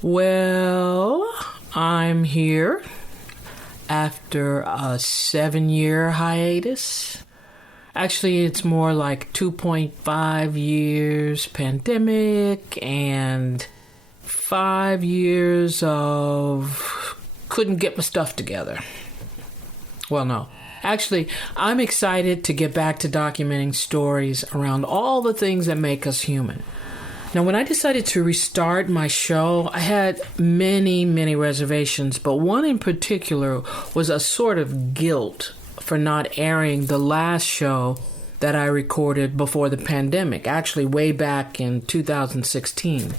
Well, I'm here after a 7-year hiatus. Actually, it's more like 2.5 years pandemic and 5 years of couldn't get my stuff together. Well, no. Actually, I'm excited to get back to documenting stories around all the things that make us human. Now, when I decided to restart my show, I had many reservations, but one in particular was a sort of guilt for not airing the last show that I recorded before the pandemic, actually way back in 2016.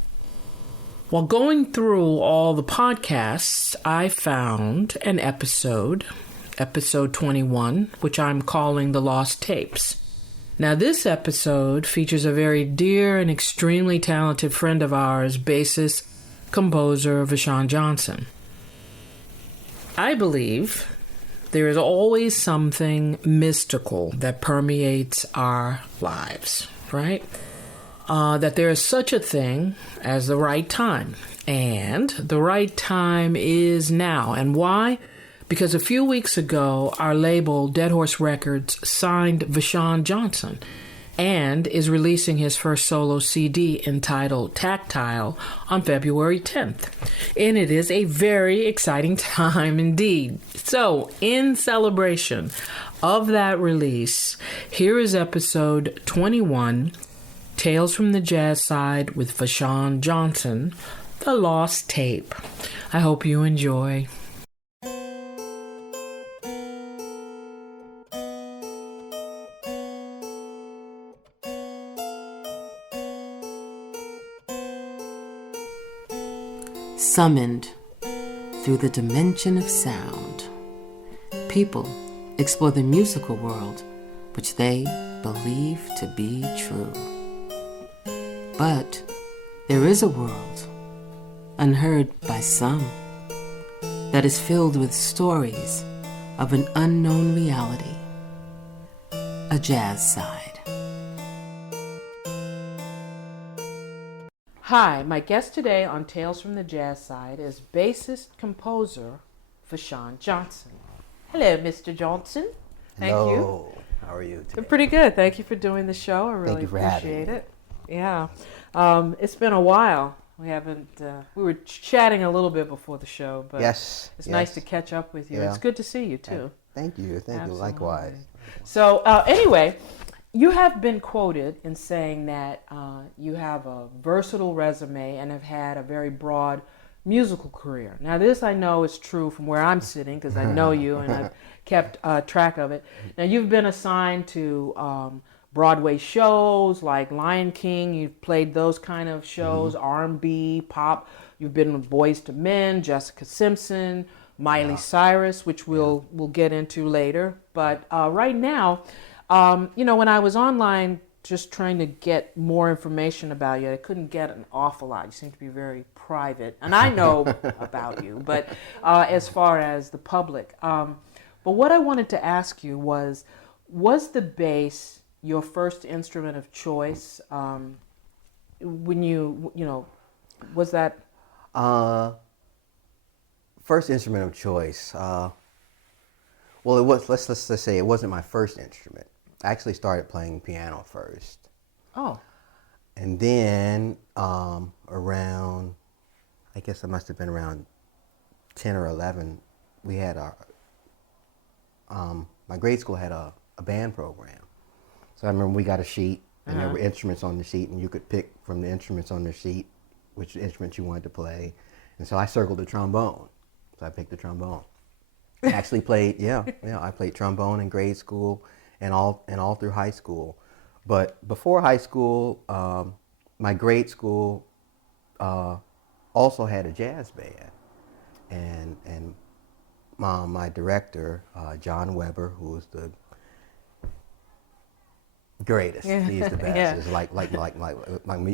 While going through all the podcasts, I found an episode 21, which I'm calling The Lost Tapes. Now, this episode features a very dear and extremely talented friend of ours, bassist, composer Vashon Johnson. I believe there is always something mystical that permeates our lives, right? That there is such a thing as the right time. And the right time is now. And why? Because a few weeks ago, our label, Dead Horse Records, signed Vashon Johnson and is releasing his first solo CD entitled Tactile on February 10th. And it is a very exciting time indeed. So, in celebration of that release, here is episode 21, Tales from the Jazz Side with Vashon Johnson, The Lost Tape. I hope you enjoy. Summoned through the dimension of sound, people explore the musical world which they believe to be true. But there is a world, unheard by some, that is filled with stories of an unknown reality, a jazz side. Hi, my guest today on Tales from the Jazz Side is bassist-composer Vashon Johnson. Hello, Mr. Johnson. Thank Hello. you. How are you today? I'm pretty good. Thank you for doing the show. I really Thank you for appreciate having me. it. Yeah. It's been a while. We were chatting a little bit before the show, but Yes. it's nice to catch up with you. Yeah. It's good to see you, too. Thank you. Thank you. Absolutely. Likewise. So, anyway, you have been quoted in saying that you have a versatile resume and have had a very broad musical career. Now, this I know is true from where I'm sitting because I know you and I've kept track of it. Now, you've been assigned to Broadway shows like Lion King. You've played those kind of shows, R&B, pop. You've been with Boyz II Men, Jessica Simpson, Miley Cyrus, which we'll get into later. But right now, when I was online just trying to get more information about you, I couldn't get an awful lot. You seem to be very private. And I know about you, but as far as the public. But what I wanted to ask you was the bass your first instrument of choice when was that? First instrument of choice. Well, it was. Let's just say it wasn't my first instrument. I actually started playing piano first. Oh. And then around, I guess it must have been around 10 or 11, we had my grade school had a band program. So I remember we got a sheet, and there were instruments on the sheet, and you could pick from the instruments on the sheet which instruments you wanted to play. And so I circled the trombone. So I picked the trombone. I actually played, I played trombone in grade school and all through high school. But before high school, my grade school also had a jazz band. And my director, John Weber, who was the greatest. Yeah. He's the best. Yeah. It's like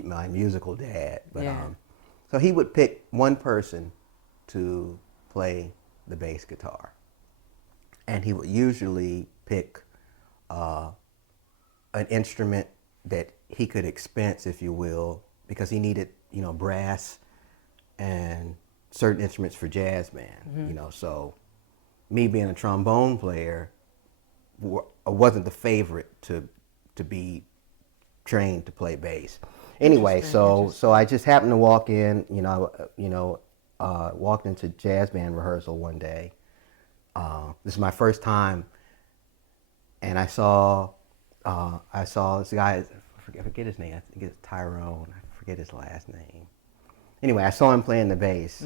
my musical dad. But so he would pick one person to play the bass guitar, and he would usually pick an instrument that he could expense, if you will, because he needed brass and certain instruments for jazz band. You know, so me being a trombone player, I wasn't the favorite to be trained to play bass. Anyway, so I just happened to walk in, walked into jazz band rehearsal one day. This is my first time, and I saw this guy. I forget his name. I think it's Tyrone. I forget his last name. Anyway, I saw him playing the bass,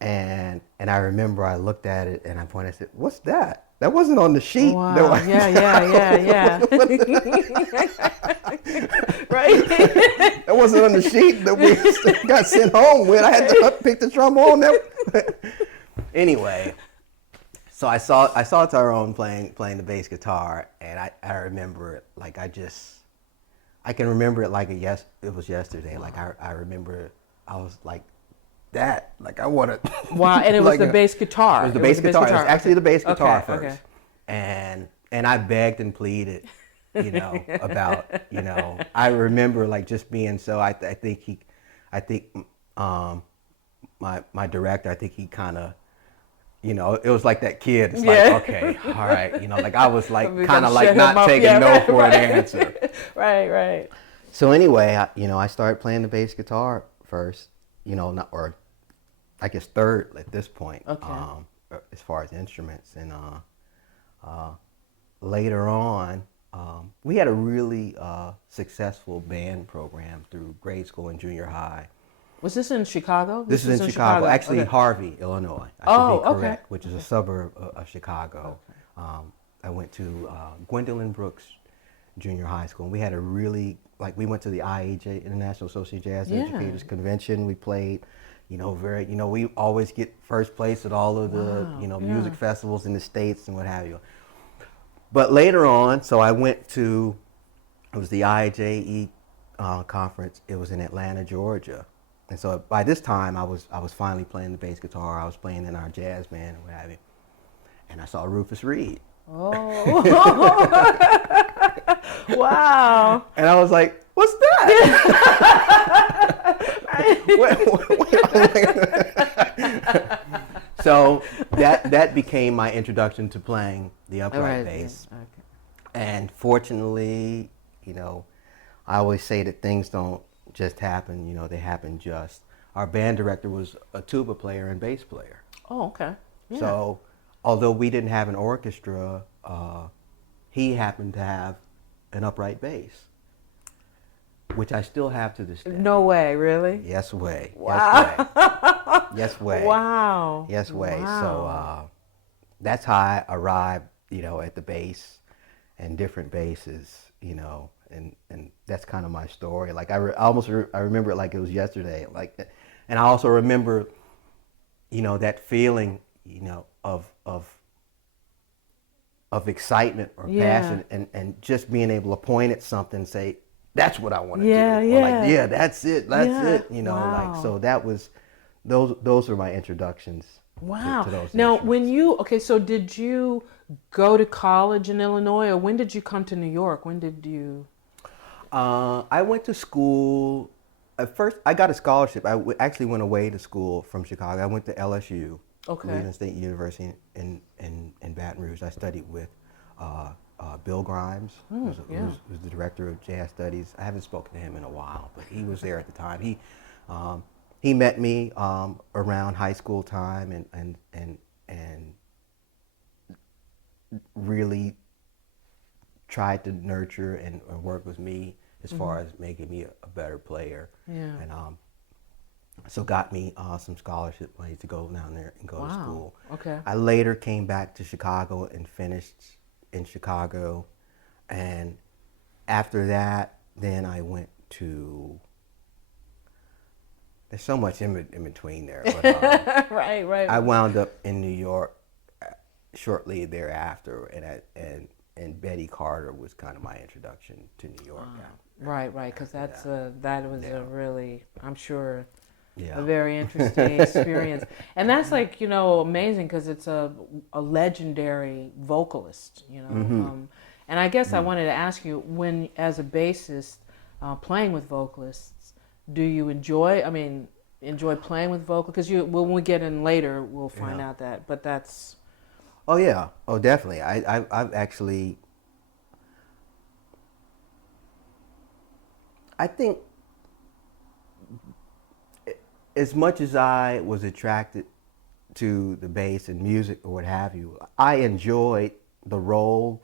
and I remember I looked at it and I pointed. I said, "What's that? That wasn't on the sheet." Wow. No, Yeah. Right. That wasn't on the sheet that we got sent home with. I had to pick the trombone. Anyway, so I saw Tyrone playing the bass guitar, and I remember it like I can remember it like it was yesterday. Like I remember I was like that. Like I want to. Wow, and it was the bass guitar. It was the bass guitar. It was actually the bass guitar first. Okay. And I begged and pleaded, about, I remember like just being so, I think my director, I think he kind of, it was like that kid. It's like, okay, all right. Like I was like kind of like not taking no for an answer. Right. So anyway, I started playing the bass guitar first, or I guess third at this point, as far as instruments. And later on, we had a really successful band program through grade school and junior high. Was this in Chicago? This is in Chicago. Actually, Harvey, Illinois. I should be correct, which is a suburb of Chicago. Okay. I went to Gwendolyn Brooks Junior High School, and we had a really, we went to the IAJ, International Associate Jazz Educators Convention. We played, we always get first place at all of the, music festivals in the States and what have you. But later on, so I went to, it was the IAJE conference. It was in Atlanta, Georgia. And so by this time, I was finally playing the bass guitar. I was playing in our jazz band and what have you. And I saw Rufus Reid. Oh. Wow. And I was like, what's that? So that became my introduction to playing the upright bass. Okay. And fortunately, I always say that things don't just happen, they happen just. Our band director was a tuba player and bass player. Oh, okay. Yeah. So although we didn't have an orchestra, he happened to have an upright bass, which I still have to this day. No way, really? Yes way. Wow. Yes way. Wow. Yes way. Wow. So that's how I arrived, at the bass and different basses, and that's kind of my story. Like I remember it like it was yesterday. And I also remember, that feeling, of excitement or passion, and just being able to point at something and say, that's what I want to do. Or that's it. Wow. So that was, those are my introductions. Wow. To those now, instruments. So did you go to college in Illinois, or when did you come to New York? When did you? I went to school. At first, I got a scholarship. I actually went away to school from Chicago. I went to LSU, Louisiana State University in Baton Rouge. I studied with Bill Grimes, who's the director of jazz studies. I haven't spoken to him in a while, but he was there at the time. He met me around high school time and really tried to nurture and work with me as far as making me a better player. Yeah. And so got me some scholarship money to go down there and go to school. Okay. I later came back to Chicago and finished in Chicago. And after that, then I went to, there's so much in between there. But, right. I wound up in New York shortly thereafter, and Betty Carter was kind of my introduction to New York. Right, because that was a really, I'm sure, a very interesting experience. And that's amazing because it's a legendary vocalist, And I guess I wanted to ask you, when as a bassist playing with vocalists, do you enjoy? I mean, enjoy playing with vocal? Because when we get in later, we'll find out that. But that's. Oh yeah. Oh definitely. I've actually. I think as much as I was attracted to the bass and music or what have you, I enjoyed the role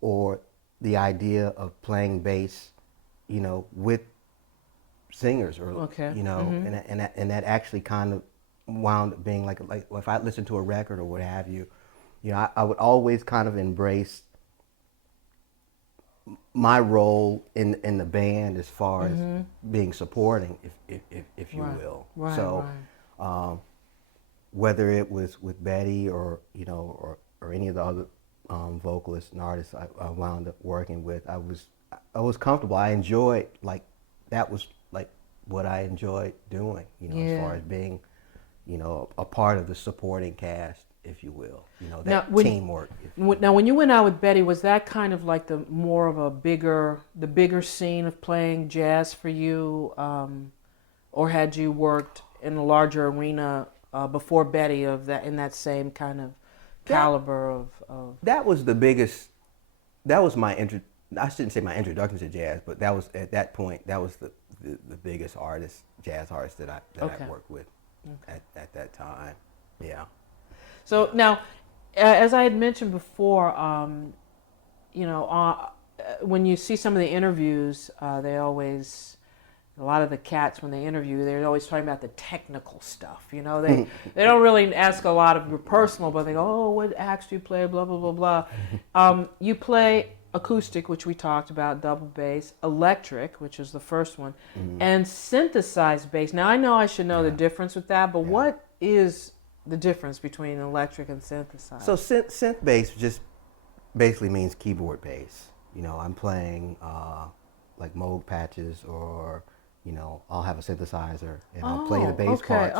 or the idea of playing bass, with singers or and that actually kind of wound up being like if I listened to a record or what have you, I would always kind of embrace my role in the band as far as being supporting, if you will. Right, so, whether it was with Betty or or any of the other vocalists and artists I wound up working with, I was comfortable. I enjoyed that was what I enjoyed doing. As far as being, a part of the supporting cast, if you will, that teamwork. Now, when you went out with Betty, was that kind of like the bigger scene of playing jazz for you, or had you worked in a larger arena before Betty in that same kind of caliber of? That was the biggest. That was I shouldn't say my introduction to jazz, but that was at that point. That was the biggest jazz artist that I worked with at that time. Yeah. So now, as I had mentioned before, when you see some of the interviews, they always, a lot of the cats when they interview, they're always talking about the technical stuff. They don't really ask a lot of your personal, but they go, oh, what acts do you play, blah, blah, blah, blah. You play acoustic, which we talked about, double bass, electric, which is the first one, and synthesized bass. Now, I know I should know the difference with that, but what is the difference between electric and synthesized? So synth bass just basically means keyboard bass. I'm playing like Moog patches, or I'll have a synthesizer and I'll play the bass parts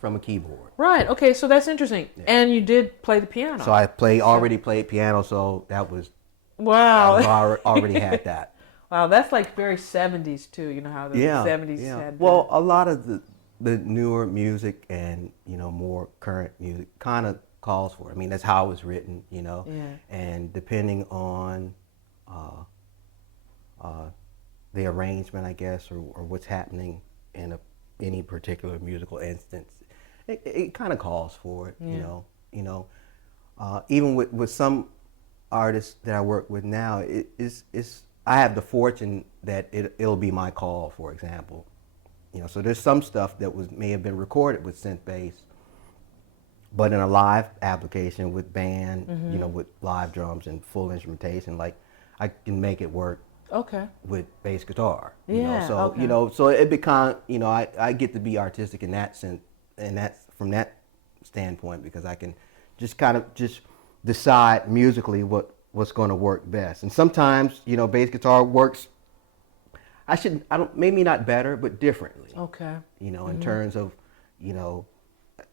from a keyboard. Right. Okay. So that's interesting. Yeah. And you did play the piano. So I already played piano. So that was wow. I already had that. Wow, that's like very 70s too. You know how the 70s had. Well, a lot of the newer music and more current music kind of calls for it. I mean, that's how it was written, and depending on the arrangement, I guess, or what's happening in any particular musical instance, it kind of calls for it. Even with some artists that I work with now, I have the fortune that it'll be my call, for example. So there's some stuff that may have been recorded with synth bass, but in a live application with band, with live drums and full instrumentation, I can make it work. Okay. With bass guitar. Yeah. So it becomes, I get to be artistic in that sense, and that's from that standpoint, because I can just kind of decide musically what's going to work best. And sometimes, bass guitar works. Maybe not better, but differently. Okay. In terms of,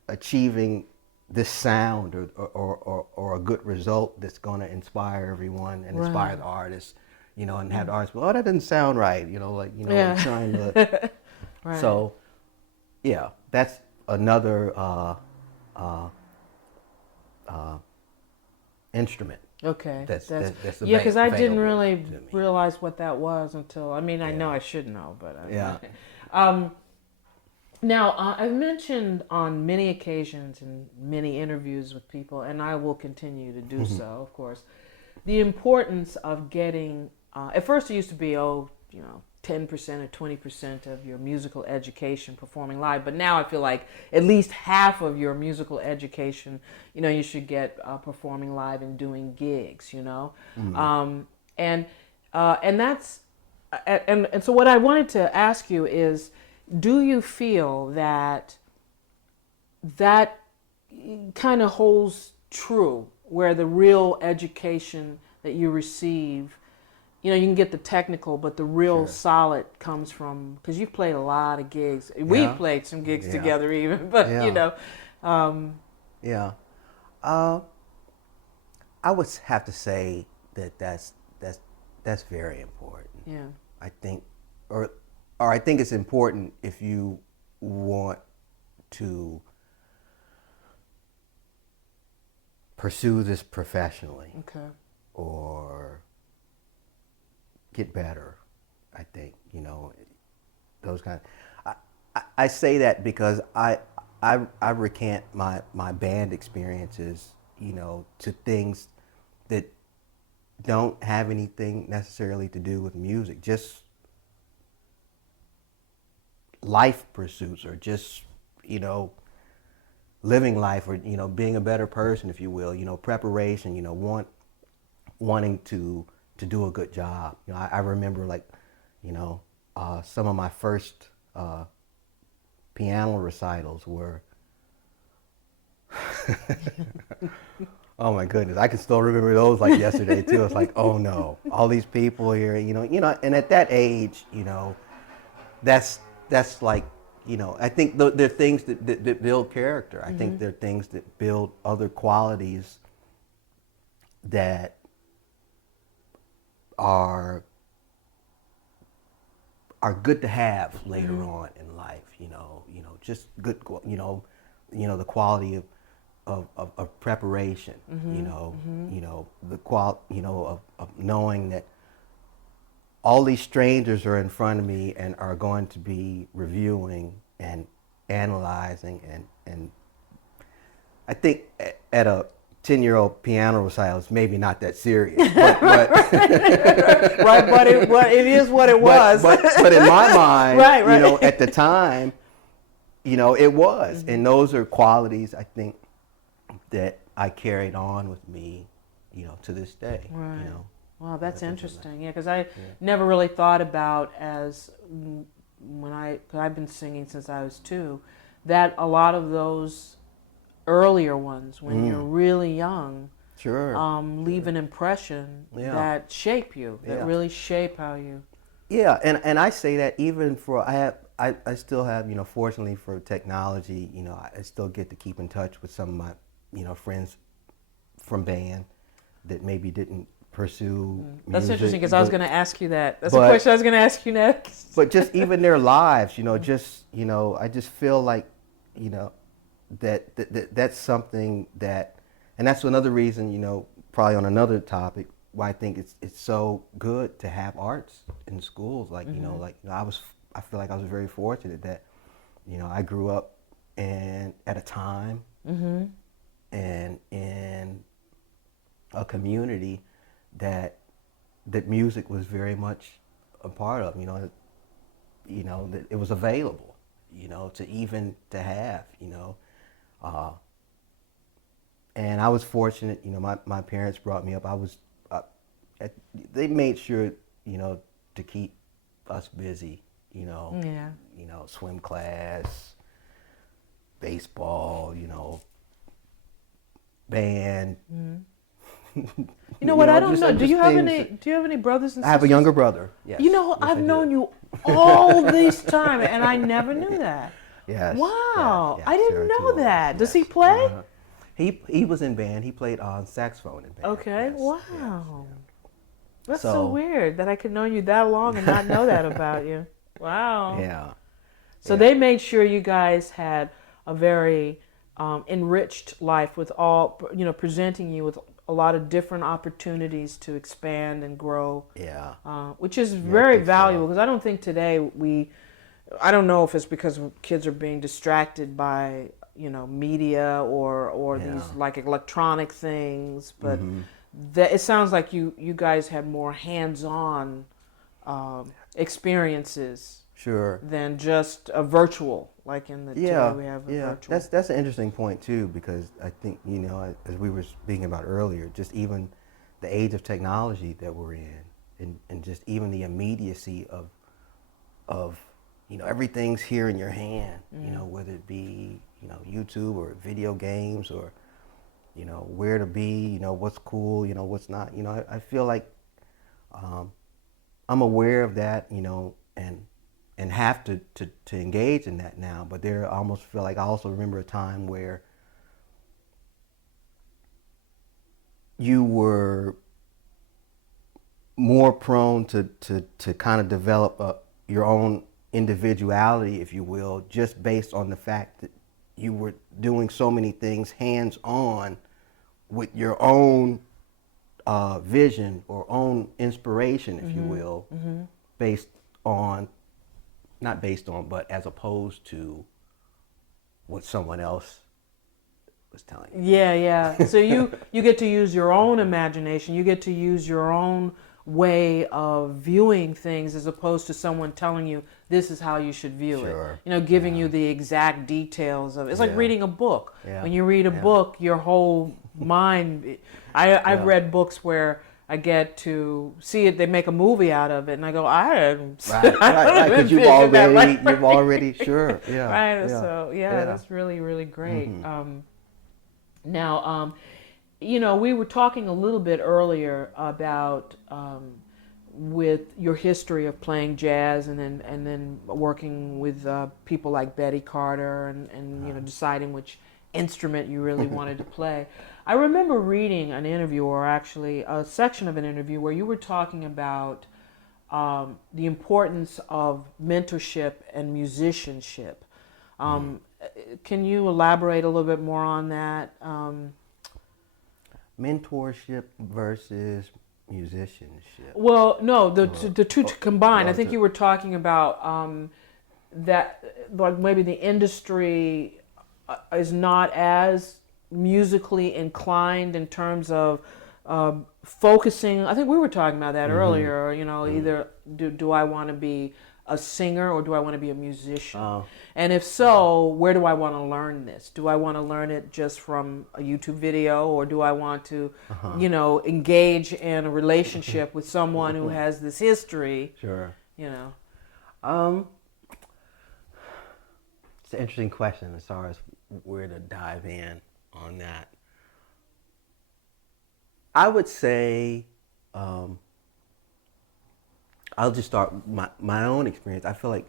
achieving this sound or a good result that's going to inspire everyone and inspire the artist, and have the artist, well, that doesn't sound right, I'm trying to. Right. So, yeah, that's another instrument. Okay. That's because I didn't really realize what that was until, I know I should know, but now I've mentioned on many occasions in many interviews with people, and I will continue to do so, of course, the importance of getting. At first, it used to be 10% or 20% of your musical education performing live, but now I feel like at least half of your musical education, you should get performing live and doing gigs, and that's and so what I wanted to ask you is, do you feel that kind of holds true, where the real education that you receive, you can get the technical, but the real solid comes from, because you've played a lot of gigs. We've played some gigs together even, but I would have to say that's very important. Yeah. I think, or I think it's important if you want to pursue this professionally. Okay. Or get better, I think, those kind of, I say that because I recant my band experiences, to things that don't have anything necessarily to do with music, just life pursuits, or just, living life, or, being a better person, if you will, preparation, wanting to do a good job. I remember, like, some of my first piano recitals were, oh my goodness, I can still remember those like yesterday too. It's like, oh no, all these people here, and at that age, that's like, I think there are things that build character. I think there are things that build other qualities that are good to have later on in life. Just good, the quality of preparation. The of knowing that all these strangers are in front of me and are going to be reviewing and analyzing, and I think at a 10-year-old piano recital, it's maybe not that serious. But right, but it is what it was. But in my mind, right. At the time, it was. And those are qualities, I think, that I carried on with me, to this day. Right. Wow, that's interesting. Yeah, because I never really thought about as cause I've been singing since I was 2, that a lot of those earlier ones, when you're really young, leave an impression that shape you, that really shape how you. Yeah, and I say that even for, I still have, fortunately for technology, I still get to keep in touch with some of my, friends from band that maybe didn't pursue That's music, interesting, because I was going to ask you that. That's a question I was going to ask you next. But just even their lives, just, I just feel like, that's something that, and that's another reason, probably on another topic, why I think it's so good to have arts in schools. Like, I feel like I was very fortunate that, I grew up at a time and in a community that music was very much a part of, that it was available, to have, and I was fortunate, my parents brought me up. I was, they made sure, to keep us busy, swim class, baseball, band. What? I don't know. Do you have any brothers and sisters? I have a younger brother. Yes. Yes, I've known you all this time, and I never knew that. Yes. Wow. Yes, I didn't know that. Does he play? He was in band. He played saxophone in band. Okay. Yes. Wow. That's so weird that I could know you that long and not know that about you. Wow. Yeah. So they made sure you guys had a very enriched life with all, presenting you with a lot of different opportunities to expand and grow. Yeah. Which is very valuable, because I don't think today I don't know if it's because kids are being distracted by, media or these like electronic things, but that it sounds like you guys had more hands-on experiences. Sure. Than just a virtual, like in the today we have a virtual. That's an interesting point too, because I think, as we were speaking about earlier, just even the age of technology that we're in, and just even the immediacy of everything's here in your hand, whether it be, YouTube or video games, or, where to be, what's cool, what's not. I feel like I'm aware of that, and have to engage in that now. But I almost feel like I also remember a time where you were more prone to kind of develop your own individuality, if you will, just based on the fact that you were doing so many things hands-on with your own vision or own inspiration, if you will, based on, not based on, but as opposed to what someone else was telling you. Yeah. So you get to use your own imagination. You get to use your own way of viewing things as opposed to someone telling you this is how you should view Sure. it. Giving you the exact details of it. It's like reading a book. Yeah. When you read a book, your whole mind. I've read books where I get to see it. They make a movie out of it, and I go, right, because you've already, sure, yeah, right. Yeah. So that's really, really great. Now, we were talking a little bit earlier about with your history of playing jazz and then working with people like Betty Carter and deciding which instrument you really wanted to play. I remember reading an interview, or actually a section of an interview, where you were talking about the importance of mentorship and musicianship. Can you elaborate a little bit more on that? Mentorship versus musicianship. Well, no, the two combined. I think you were talking about that, like maybe the industry is not as musically inclined in terms of focusing. I think we were talking about that earlier. Either do I want to be a singer or do I want to be a musician? And if so, where do I want to learn this? Do I want to learn it just from a YouTube video, or do I want to, engage in a relationship with someone who has this history? Sure. You know. It's an interesting question as far as where to dive in on that. I would say, I'll just start my own experience. I feel like,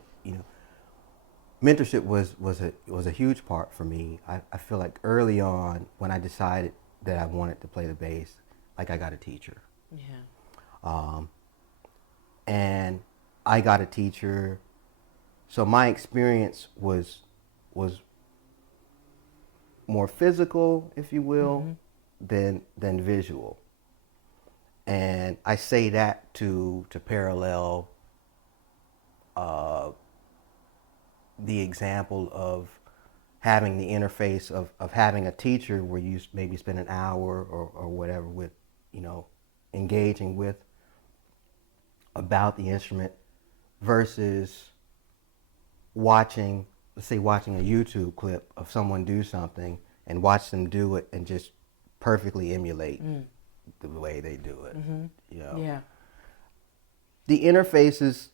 mentorship was a huge part for me. I feel like early on when I decided that I wanted to play the bass, like I got a teacher. Yeah. And I got a teacher, so my experience was more physical, if you will, than visual. And I say that to parallel the example of having the interface of having a teacher where you maybe spend an hour or whatever with, engaging with about the instrument versus watching a YouTube clip of someone do something and watch them do it and just perfectly emulate the way they do it. Yeah. The interfaces,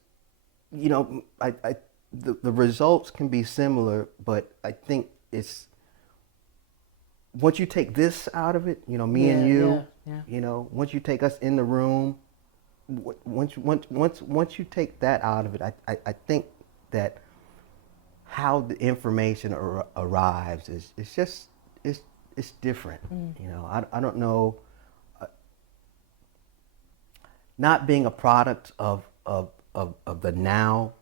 the results can be similar, but I think it's once you take this out of it, me and you, once you take us in the room, once you take that out of it, I think that how the information arrives is it's different. I don't know. Not being a product of the now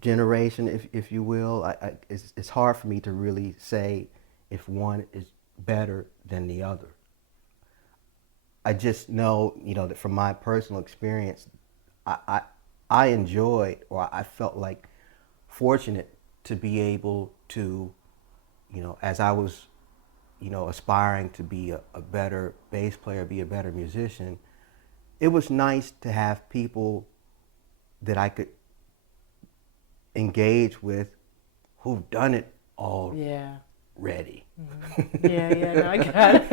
generation, if you will, it's hard for me to really say if one is better than the other. I just know, that from my personal experience, I enjoyed, or I felt like fortunate to be able to, as I was, aspiring to be a better bass player, be a better musician, it was nice to have people that I could engage with who've done it already. No, I got it.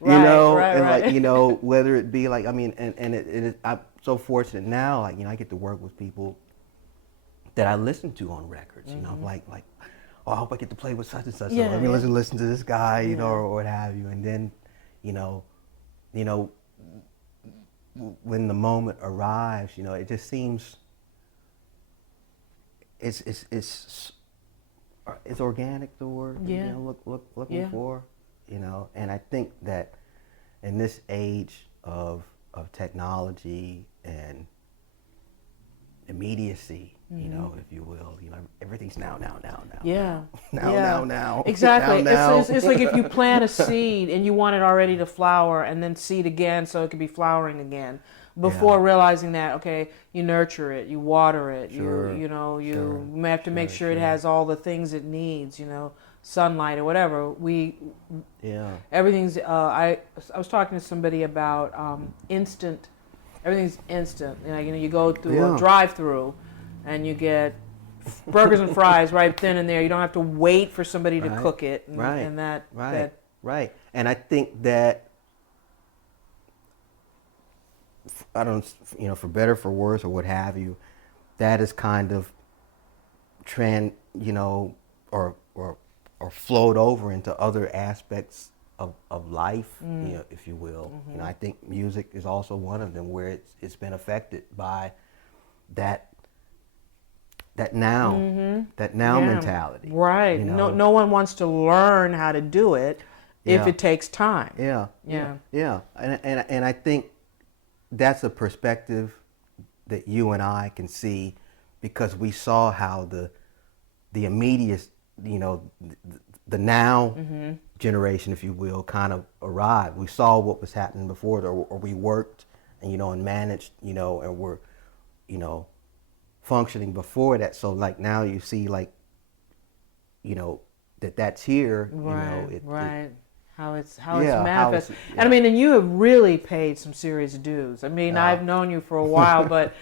Right. Whether it be like, I'm so fortunate now, I get to work with people that I listen to on records, like, oh, I hope I get to play with such and such. Yeah, Let me listen to this guy, or what have you. And then, when the moment arrives, it just seems it's organic, the word looking for, and I think that in this age of technology and immediacy, you know, if you will. You know, everything's now. Yeah. Now. Exactly. Now. It's like if you plant a seed and you want it already to flower and then seed again so it can be flowering again. Before realizing that, okay, you nurture it, you water it, Sure. you have to Sure, make sure it has all the things it needs, you know, sunlight or whatever. Everything's. I was talking to somebody about instant. Everything's instant. You go through a drive-through, and you get burgers and fries right then and there. You don't have to wait for somebody to cook it. And that. Right. And I think that, I don't, for better, for worse, or what have you, that is kind of or flowed over into other aspects of life, if you will. Mm-hmm. I think music is also one of them, where it's been affected by that now mentality. Right. No one wants to learn how to do it if it takes time. Yeah. And I think that's a perspective that you and I can see, because we saw how the immediate, the now generation, if you will, kind of arrived. We saw what was happening before, or we worked and managed, and were, functioning before that. So like now you see, like, that's here. Right. How it's manifest. And and you have really paid some serious dues. I've known you for a while, but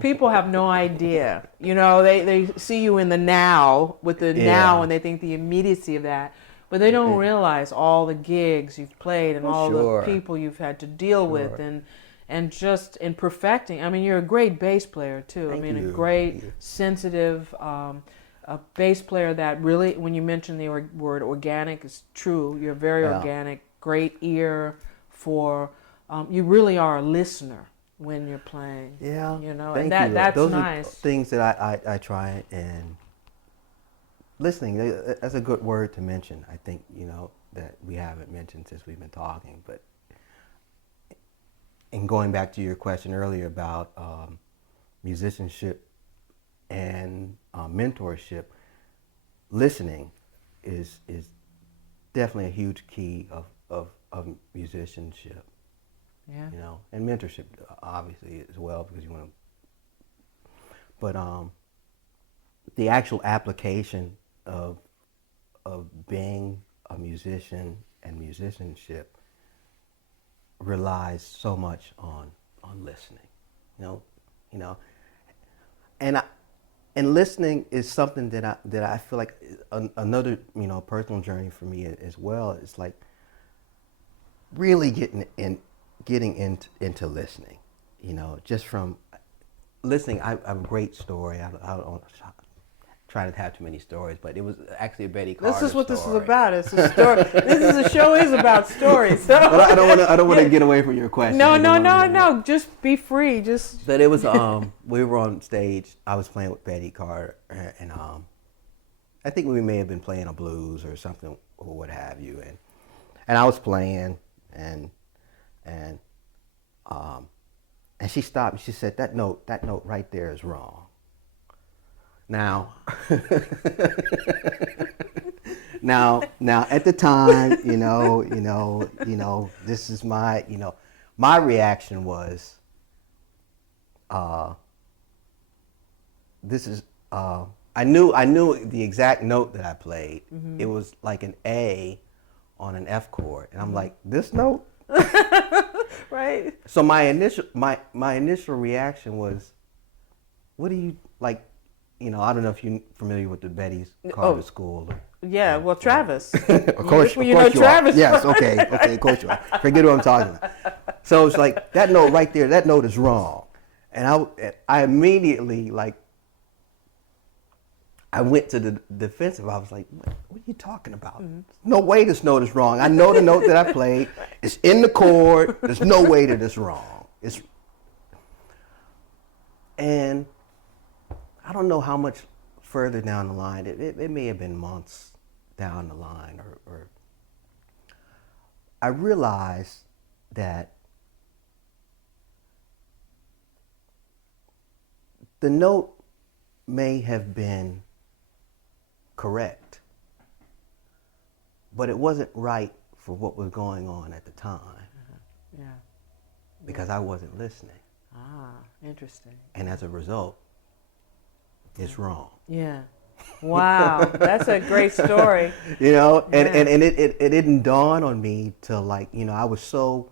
people have no idea. They see you in the now, with the now, and they think the immediacy of that. But they don't realize all the gigs you've played and all the people you've had to deal with, and just in perfecting. You're a great bass player too. Thank you. A great, sensitive, a bass player that really, when you mention the word organic, is true. You're very organic, great ear for, you really are a listener when you're playing. Yeah. And that's Those nice. are things that I try, and listening, that's a good word to mention. I think, that we haven't mentioned since we've been talking. But, and going back to your question earlier about musicianship and mentorship, listening is definitely a huge key of musicianship. Yeah. And mentorship obviously as well, because you want to. But the actual application of being a musician and musicianship relies so much on listening. And listening is something that I feel like another personal journey for me as well. It's like really getting into listening. Just from listening. I have a great story. I don't try to have too many stories, but it was actually a Betty Carter. This is what story. this is about. It's a story. The show is about stories. So. But I don't want to get away from your question. No. Just be free. But it was we were on stage. I was playing with Betty Carter, and I think we may have been playing a blues or something or what have you, and I was playing, and she stopped and she said, that note right there is wrong. Now, now at the time, this is my reaction was, I knew the exact note that I played. Mm-hmm. It was like an A on an F chord, and I'm like, this note? Right. So my initial reaction was, what do you like? I don't know if you're familiar with the Betty Carter School. Yeah, well, Travis. Of course you Travis. Are. Yes, okay, of course you are. Forget what I'm talking about. So it's like, that note right there, that note is wrong. And I immediately, I went to the defensive. I was like, what are you talking about? Mm-hmm. No way this note is wrong. I know the note that I played. It's in the chord. There's no way that it's wrong. And I don't know how much further down the line. It may have been months down the line, or I realized that the note may have been correct, but it wasn't right for what was going on at the time. Yeah. Because I wasn't listening. Ah, interesting. And as a result, it's wrong. Yeah. Wow, that's a great story. You know, and it didn't dawn on me till like, you know, I was so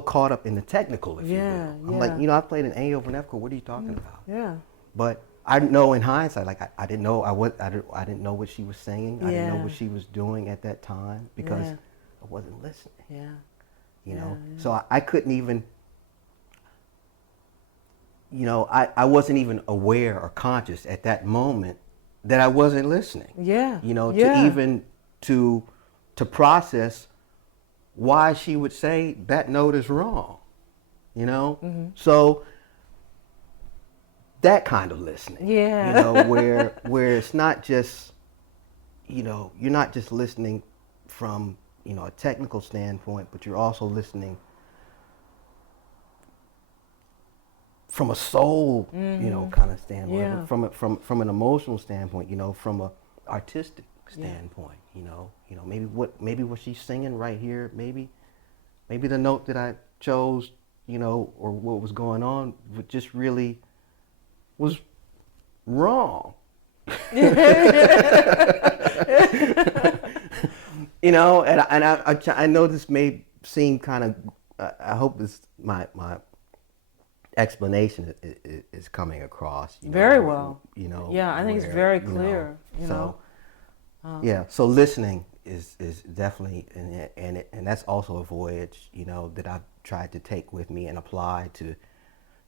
caught up in the technical, if you will. I'm like, you know, I played an A over an F chord. What are you talking about? Yeah. But I know in hindsight, like I didn't know I didn't know what she was singing. I didn't know what she was doing at that time because I wasn't listening. Yeah. You know, so I couldn't even. You know, I wasn't even aware or conscious at that moment that I wasn't listening. Yeah. You know, to even to process why she would say that note is wrong. You know? Mm-hmm. So that kind of listening. Yeah. You know, where it's not just, you know, you're not just listening from, you know, a technical standpoint, but you're also listening from a soul, you know, kind of standpoint, from an emotional standpoint, you know, from a artistic standpoint, you know, maybe what she's singing right here, maybe the note that I chose, you know, or what was going on, just really was wrong. You know, and I know this may seem kind of, I hope this my explanation is coming across. You know, very well. You know. Yeah, I think it's very clear. You know. Yeah. So listening is definitely, and that's also a voyage, you know, that I've tried to take with me and apply to,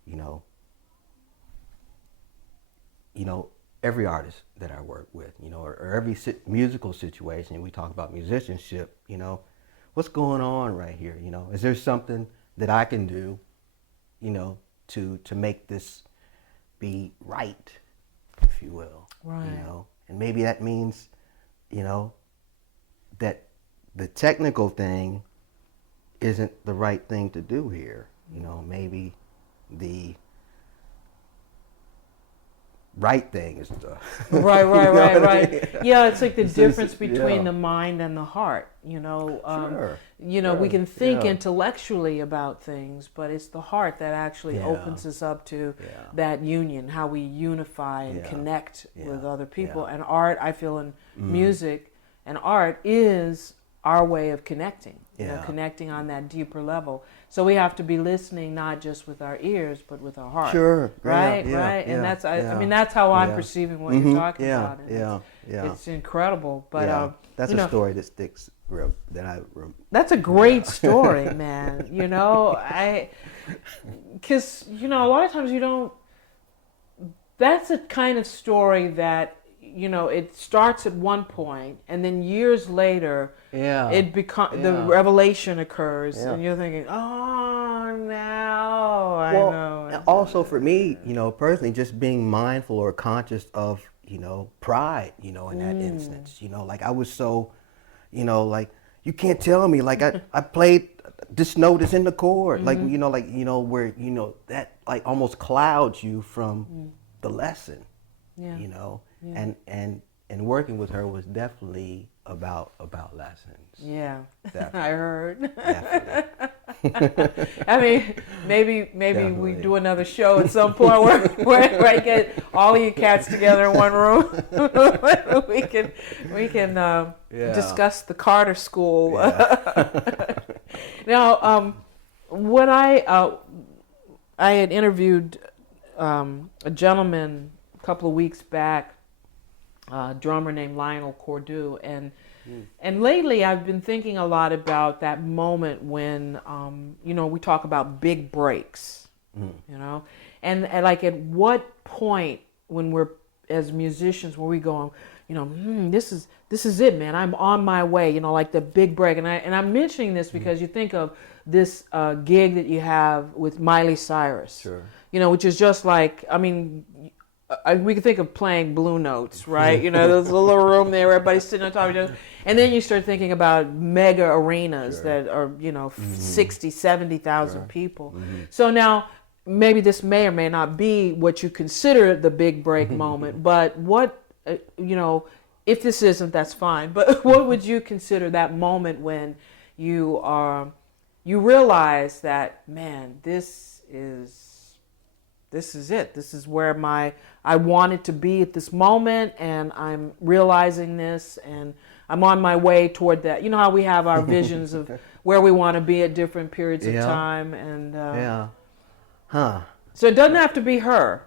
you know, every artist that I work with, you know, or every musical situation. We talk about musicianship. You know, what's going on right here? You know, is there something that I can do, you know, to make this be right, if you will. Right. You know, and maybe that means, you know, that the technical thing isn't the right thing to do here. You know, maybe the right thing is the right. I mean? Yeah, it's like the difference between the mind and the heart. You know, we can think intellectually about things, but it's the heart that actually opens us up to that union, how we unify and connect with other people. And art, I feel, in music and art is our way of connecting. You know, connecting on that deeper level. So we have to be listening not just with our ears, but with our heart. Sure. Right. And that's I mean that's how I'm perceiving what you're talking about. And it's incredible. But that's a story that sticks. That's a great story, man. You know, because you know a lot of times you don't. That's a kind of story that, you know, it starts at one point and then years later it the revelation occurs and you're thinking, oh, now I know. Also for me, you know, personally, just being mindful or conscious of, you know, pride, you know, in that instance, you know, like I was so, you know, like you can't tell me, like I played this note is in the chord, like, you know, where, you know, that like almost clouds you from the lesson, you know. And working with her was definitely about lessons. Yeah, definitely. I heard. Definitely. I mean, maybe definitely. We do another show at some point where I get all of you cats together in one room. we can discuss the Carter School. Yeah. Now, what I had interviewed a gentleman a couple of weeks back. A drummer named Lionel Cordew, and lately I've been thinking a lot about that moment when you know, we talk about big breaks, you know, and like at what point when we're as musicians where we go, you know, this is it, man, I'm on my way, you know, like the big break, and I'm mentioning this because you think of this gig that you have with Miley Cyrus, you know, which is just like, I mean. We can think of playing Blue Notes, right? You know, there's a little room there, everybody's sitting on top of each other. And then you start thinking about mega arenas that are, you know, 60, 70,000 people. So now, maybe this may or may not be what you consider the big break moment, but what, if this isn't, that's fine. But what would you consider that moment when you realize that, man, this is it. This is where I wanted to be at this moment, and I'm realizing this, and I'm on my way toward that. You know how we have our visions of where we want to be at different periods of time, and So it doesn't have to be her.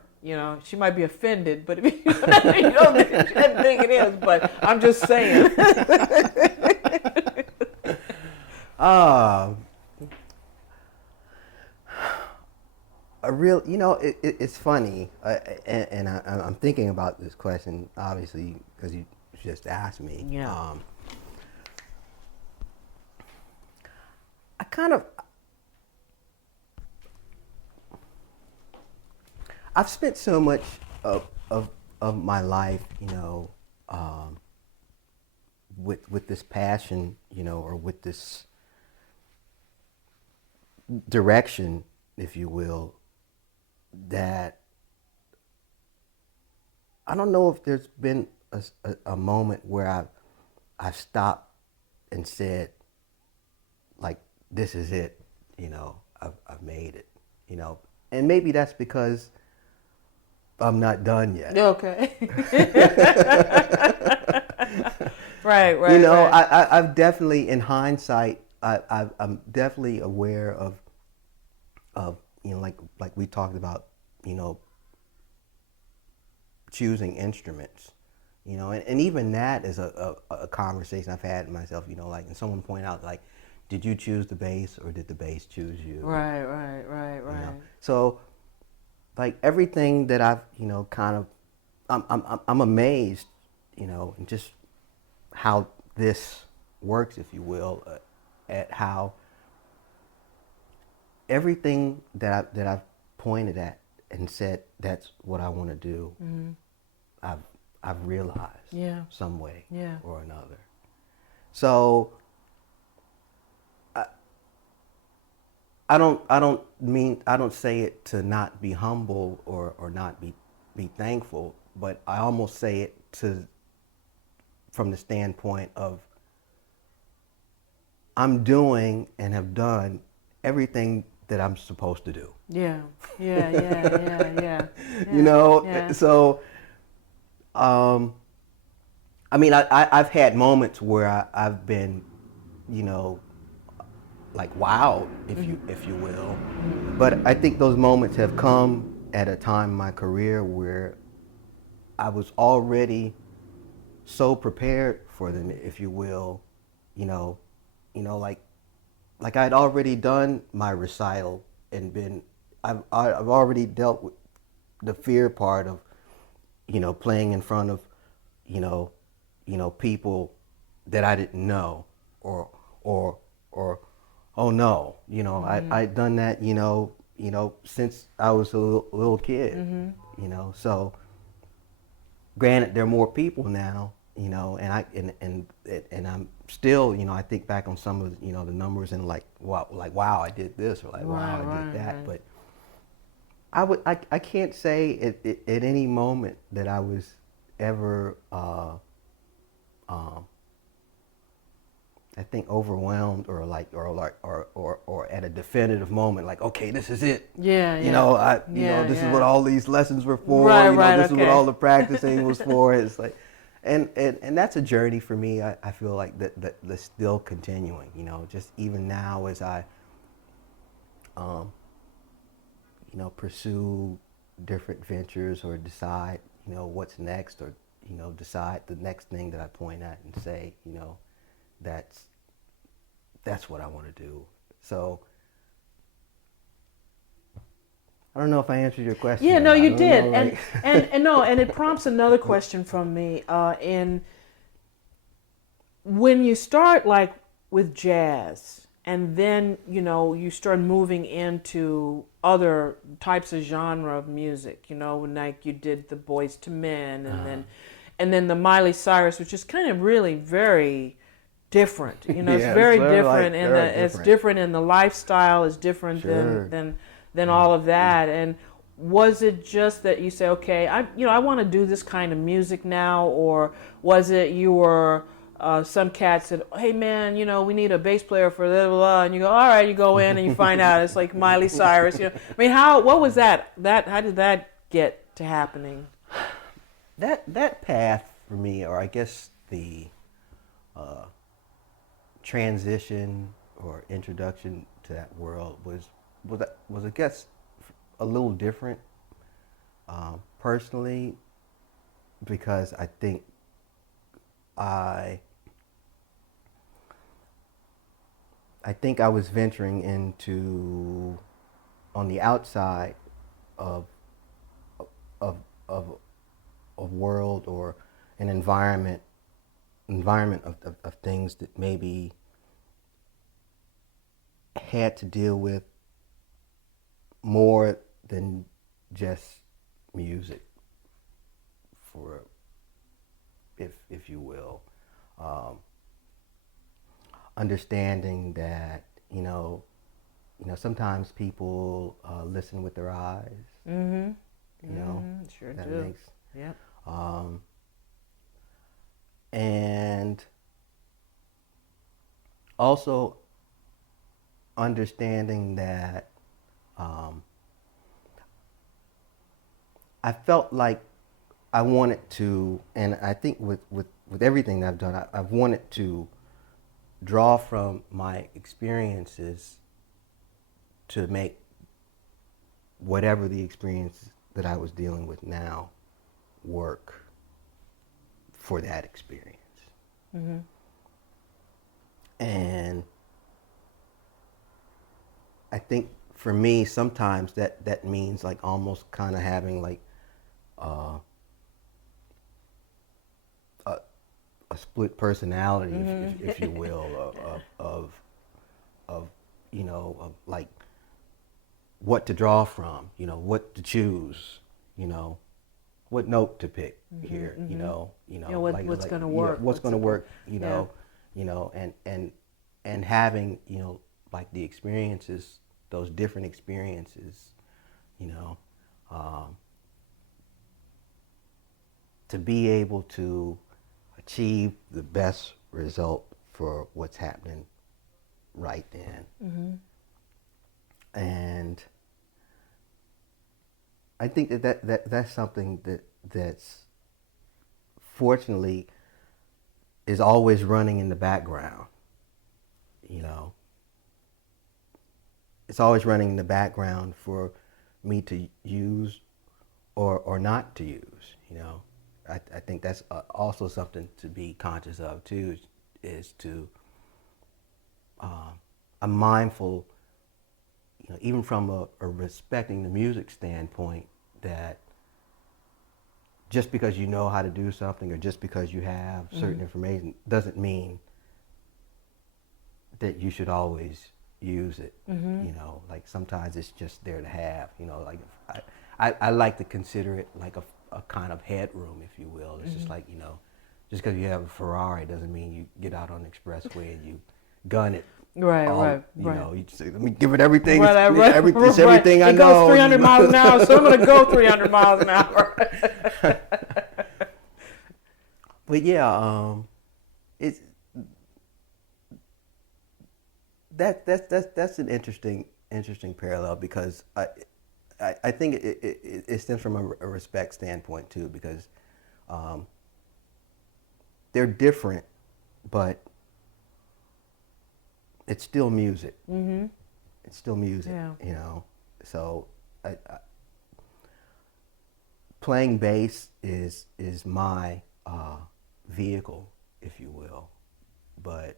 She might be offended, but you don't think it is. But I'm just saying. It's funny, and I'm thinking about this question, obviously, because you just asked me. Yeah. I've spent so much of my life, with this passion, or with this direction, if you will, that I don't know if there's been a moment where I've stopped and said, like, this is it, I've made it, and maybe that's because I'm not done yet. Okay. Right. I've definitely, in hindsight, I'm definitely aware of like we talked about, choosing instruments, and even that is a conversation I've had with myself, and someone pointed out, like, did you choose the bass or did the bass choose you? Right. So, like, everything that I've, I'm amazed, in just how this works, if you will, at how everything that I've pointed at and said that's what I want to do, I've realized some way or another. So I don't say it to not be humble or not be thankful, but I almost say it from the standpoint of I'm doing and have done everything that I'm supposed to do. Yeah. So I've had moments where I've been, like, wow, if you will. But I think those moments have come at a time in my career where I was already so prepared for them, if you will, like I'd already done my recital and I've already dealt with the fear part of, playing in front of, people that I didn't know or oh no, I'd done that, since I was a little kid, so granted there are more people now, and I'm still, I think back on some of, the numbers and wow, I did this, or wow, I did that. But I can't say at any moment that I was ever, I think overwhelmed or at a definitive moment, like, okay, this is it. This is what all these lessons were for. This is what all the practicing was for. It's like, and that's a journey for me. I feel like that's still continuing. Just even now as I, pursue different ventures or decide, what's next, or decide the next thing that I point at and say, that's what I want to do. So I don't know if I answered your question. Yeah, no, you did. And it prompts another question from me. In when you start, like, with jazz, and then you start moving into other types of genre of music, like you did the Boyz II Men, and then the Miley Cyrus, which is kind of really very different. It's very different, it's different in the lifestyle. It's different than than all of that. And was it just that you say, okay, I want to do this kind of music now, or was it you were some cat said, hey man, we need a bass player for blah, blah, blah, and you go, all right, you go in and you find out it's like Miley Cyrus, I mean, what was that? How did that get to happening? That path for me, or I guess the transition or introduction to that world was I guess a little different personally, because I think I was venturing into, on the outside of a world or an environment of things that maybe had to deal with more than just music, for if you will. Understanding that sometimes people listen with their eyes. Mm-hmm. Sure that do. makes. Yep. And also understanding that I felt like I wanted to, and I think with everything that I've done, I've wanted to draw from my experiences to make whatever the experience that I was dealing with now work for that experience. Mm-hmm. And I think for me, sometimes that means like almost kind of having like a split personality, Mm-hmm. if you will, of like what to draw from, what to choose, what note to pick here, what's going to work, what's going to work, yeah. And having, like the experiences, those different experiences, to be able to achieve the best result for what's happening right then. Mm-hmm. And I think that's something that's fortunately is always running in the background. It's always running in the background for me to use or not to use. I think that's also something to be conscious of too, is to I'm mindful, even from a respecting the music standpoint, that just because you know how to do something or just because you have certain information doesn't mean that you should always use it. Like sometimes it's just there to have, like I like to consider it like a kind of headroom, if you will. It's just like, just because you have a Ferrari doesn't mean you get out on the expressway and you gun it. Right. You just say, let me give it everything. Right. It's everything I know. It goes 300 miles an hour, so I'm going to go 300 miles an hour. But yeah, it's that's an interesting parallel, because I think it stems from a respect standpoint too, because they're different, but it's still music. Mm-hmm. It's still music, yeah. So playing bass is my vehicle, if you will, but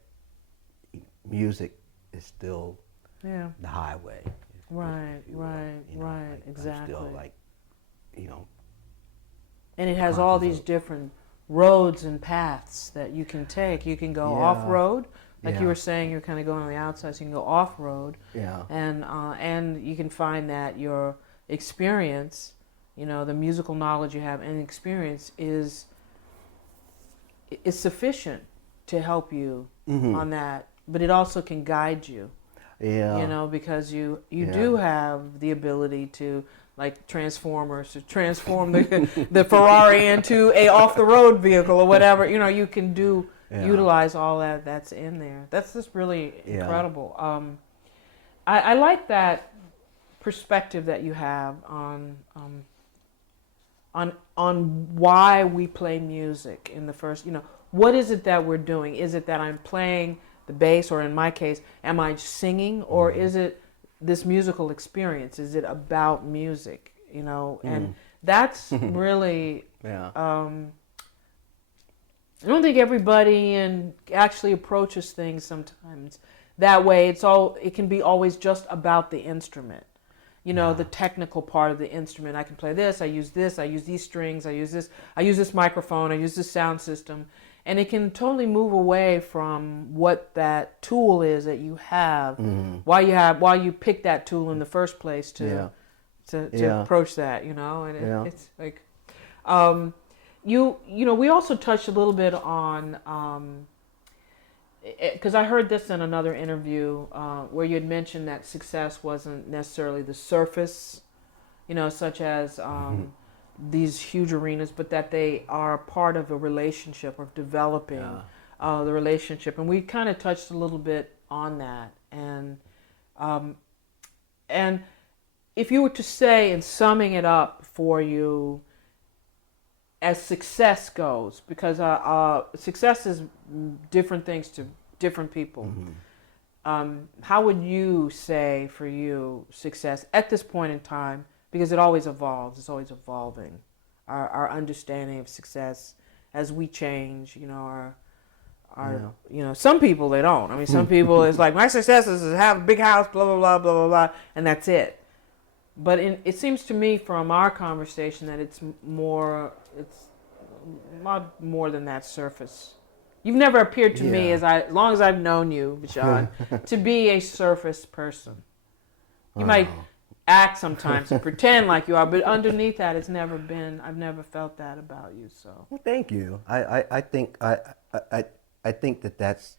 music is still the highway. Right, exactly. I'm still like, and it has all these different roads and paths that you can take. You can go off-road, like you were saying, you're kind of going on the outside, so you can go off-road. Yeah. And you can find that your experience, the musical knowledge you have and experience is sufficient to help you on that, but it also can guide you. Yeah. You know, because you do have the ability to, like Transformers, to transform the Ferrari into a off the road vehicle or whatever. You know, you can utilize all that's in there. That's just really incredible. I like that perspective that you have on why we play music in the first. You know, what is it that we're doing? Is it that I'm playing the bass, or in my case, am I singing, or is it this musical experience? Is it about music? You know, and that's really. I don't think everybody actually approaches things sometimes that way. It can be always just about the instrument. You know, the technical part of the instrument. I can play this, I use these strings, I use this microphone, I use this sound system. And it can totally move away from what that tool is that you have, why you pick that tool in the first place to approach that, you know. And it's like, you know, we also touched a little bit on, because I heard this in another interview where you had mentioned that success wasn't necessarily the surface, you know, such as these huge arenas, but that they are part of a relationship, of developing the relationship. And we kind of touched a little bit on that. And if you were to say, in summing it up for you, as success goes, because success is different things to different people. How would you say, for you, success at this point in time? Because it always evolves. It's always evolving. Our understanding of success as we change. You know, you know, some people, they don't. I mean, some people, it's like, my success is to have a big house, blah blah blah blah blah blah, and that's it. But it seems to me from our conversation that it's not more than that surface. You've never appeared to me, as long as I've known you, Vashon, to be a surface person. You might act sometimes and pretend like you are, but underneath that, I've never felt that about you. So, well, thank you. I think that that's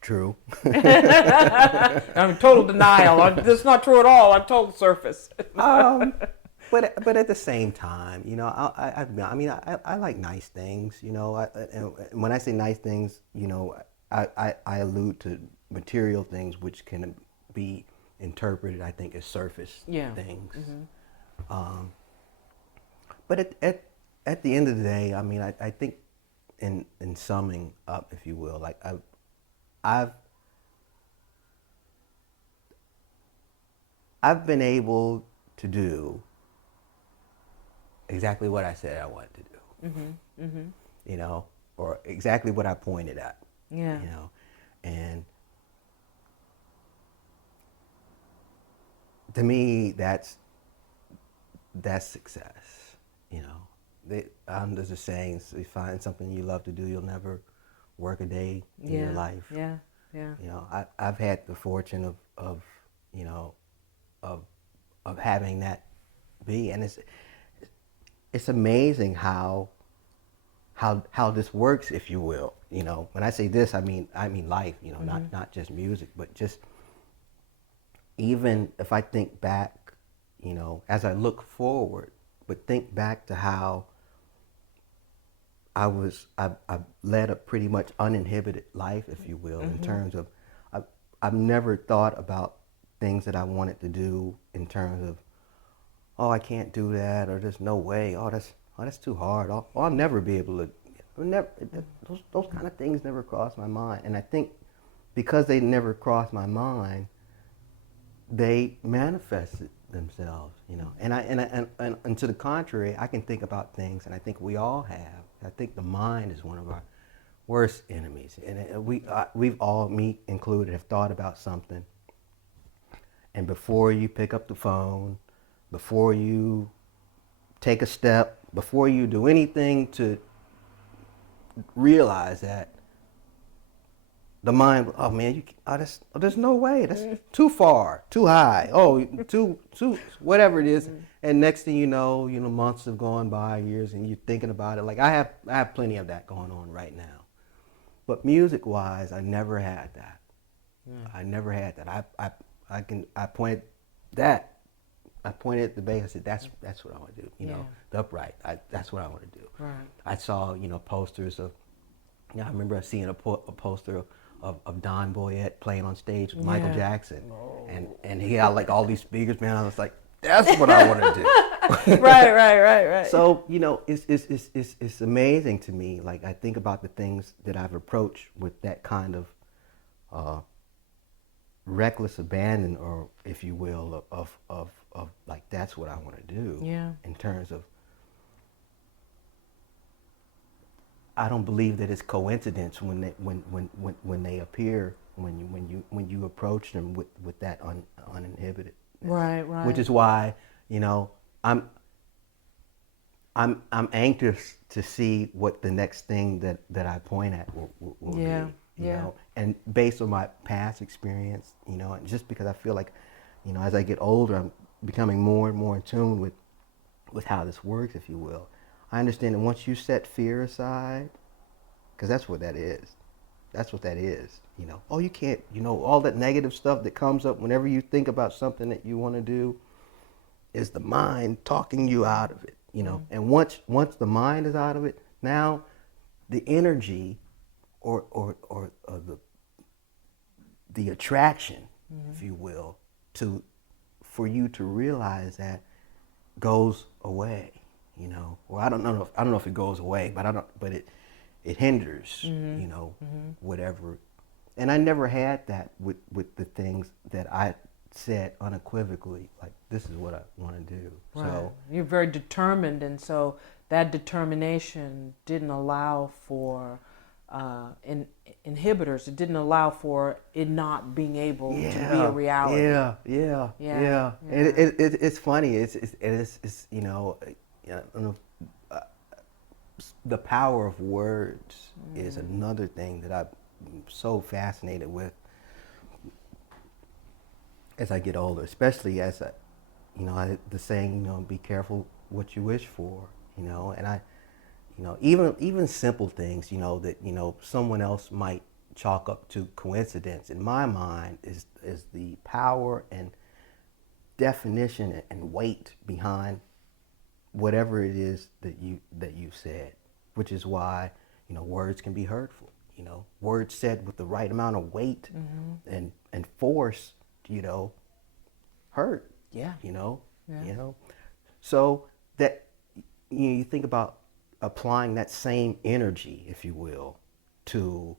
true. I'm in total denial. That's not true at all. I'm total surface. But at the same time, you know, I like nice things. You know, and when I say nice things, you know, I allude to material things which can be interpreted, I think, as surface things. But at the end of the day, I mean, I think in summing up, if you will, like I've been able to do exactly what I said I wanted to do. You know, or exactly what I pointed at. Yeah. You know, and to me, that's success. You know, there's a saying: if you find something you love to do, you'll never work a day in your life. Yeah. You know, I've had the fortune of you know, of having that be, and it's amazing how this works, if you will. You know, when I say this, I mean life. You know, not just music, but just even if I think back, you know, as I look forward, but think back to how I've led a pretty much uninhibited life, if you will, in terms of I've never thought about things that I wanted to do in terms of, oh, I can't do that, or there's no way, that's too hard, I'll never be able to. Those kind of things never crossed my mind, and I think because they never crossed my mind, they manifested themselves, you know. And to the contrary, I can think about things, and I think we all have. I think the mind is one of our worst enemies, and we've all, me included, have thought about something, and before you pick up the phone, before you take a step, before you do anything to realize that, the mind, oh man, there's no way, that's too far, too high, too whatever it is, and next thing you know, months have gone by, years, and you're thinking about it. Like I have plenty of that going on right now, but music-wise, I never had that. I never had that. I pointed at the bass. I said, "That's what I want to do." You know, the upright. That's what I want to do. Right. I saw posters of. I remember seeing a poster of Don Boyette playing on stage with Michael Jackson, and he had like all these speakers. Man, I was like, "That's what I want to do." Right. So it's amazing to me. Like, I think about the things that I've approached with that kind of reckless abandon, or if you will, of like, that's what I want to do. Yeah. In terms of, I don't believe that it's coincidence when they appear, when you approach them with that uninhibited. Right. Which is why, I'm anxious to see what the next thing that I point at will be. You know, and based on my past experience, and just because I feel like, as I get older, I'm becoming more and more in tune with how this works, if you will. I understand that once you set fear aside, because that's what that is. That's what that is. Oh, you can't, all that negative stuff that comes up whenever you think about something that you want to do is the mind talking you out of it, And once the mind is out of it, now the energy or the attraction, if you will, for you to realize that goes away, Or I don't know if it goes away, but it hinders, whatever. And I never had that with the things that I said unequivocally, like, this is what I want to do. Right. So You're very determined, and so that determination didn't allow for inhibitors. It didn't allow for it not being able to be a reality. Yeah. And it's funny. It's the power of words is another thing that I'm so fascinated with as I get older, especially as the saying, be careful what you wish for, and I, even simple things, that, someone else might chalk up to coincidence, in my mind is the power and definition and weight behind whatever it is that you've said, which is why, words can be hurtful. Words said with the right amount of weight and force, hurt. Yeah. So that you think about applying that same energy, if you will, to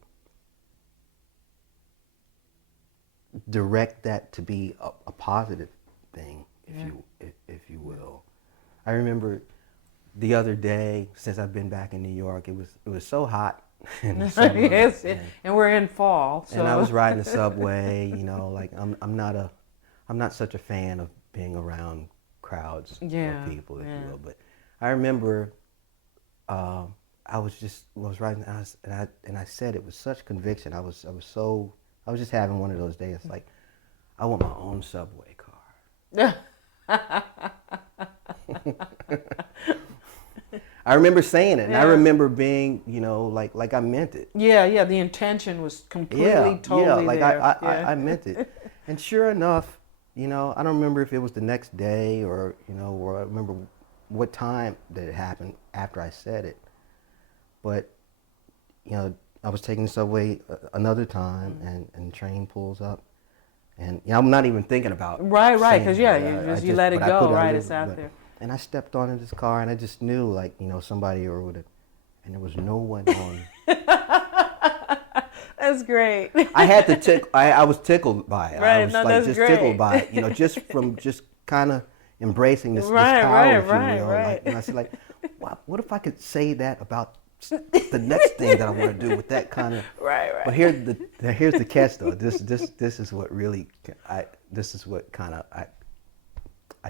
direct that to be a positive thing, if you will. I remember the other day, since I've been back in New York, it was so hot in the summer. Yes, and we're in fall. So. And I was riding the subway, like I'm not such a fan of being around crowds of people, if you will. But I remember I was riding, and I said it with such conviction. I was just having one of those days. Like, I want my own subway car. I remember saying it, and I remember being, like I meant it. Yeah, the intention was completely, totally like there. I meant it. And sure enough, I don't remember if it was the next day or I remember what time that it happened after I said it. But, I was taking the subway another time, and the train pulls up. And I'm not even thinking about right, because you let it go, right? It's out there. And I stepped onto this car, and I just knew, like, somebody would have, and there was no one on. That's great. I had to tickle. I was tickled by it. Right, I was just great. tickled by it. Just from just kind of embracing this power, if you will. Right. And I said, like, wow, what if I could say that about the next thing that I want to do with that kind of. Right. But here's the catch, though. This is what really I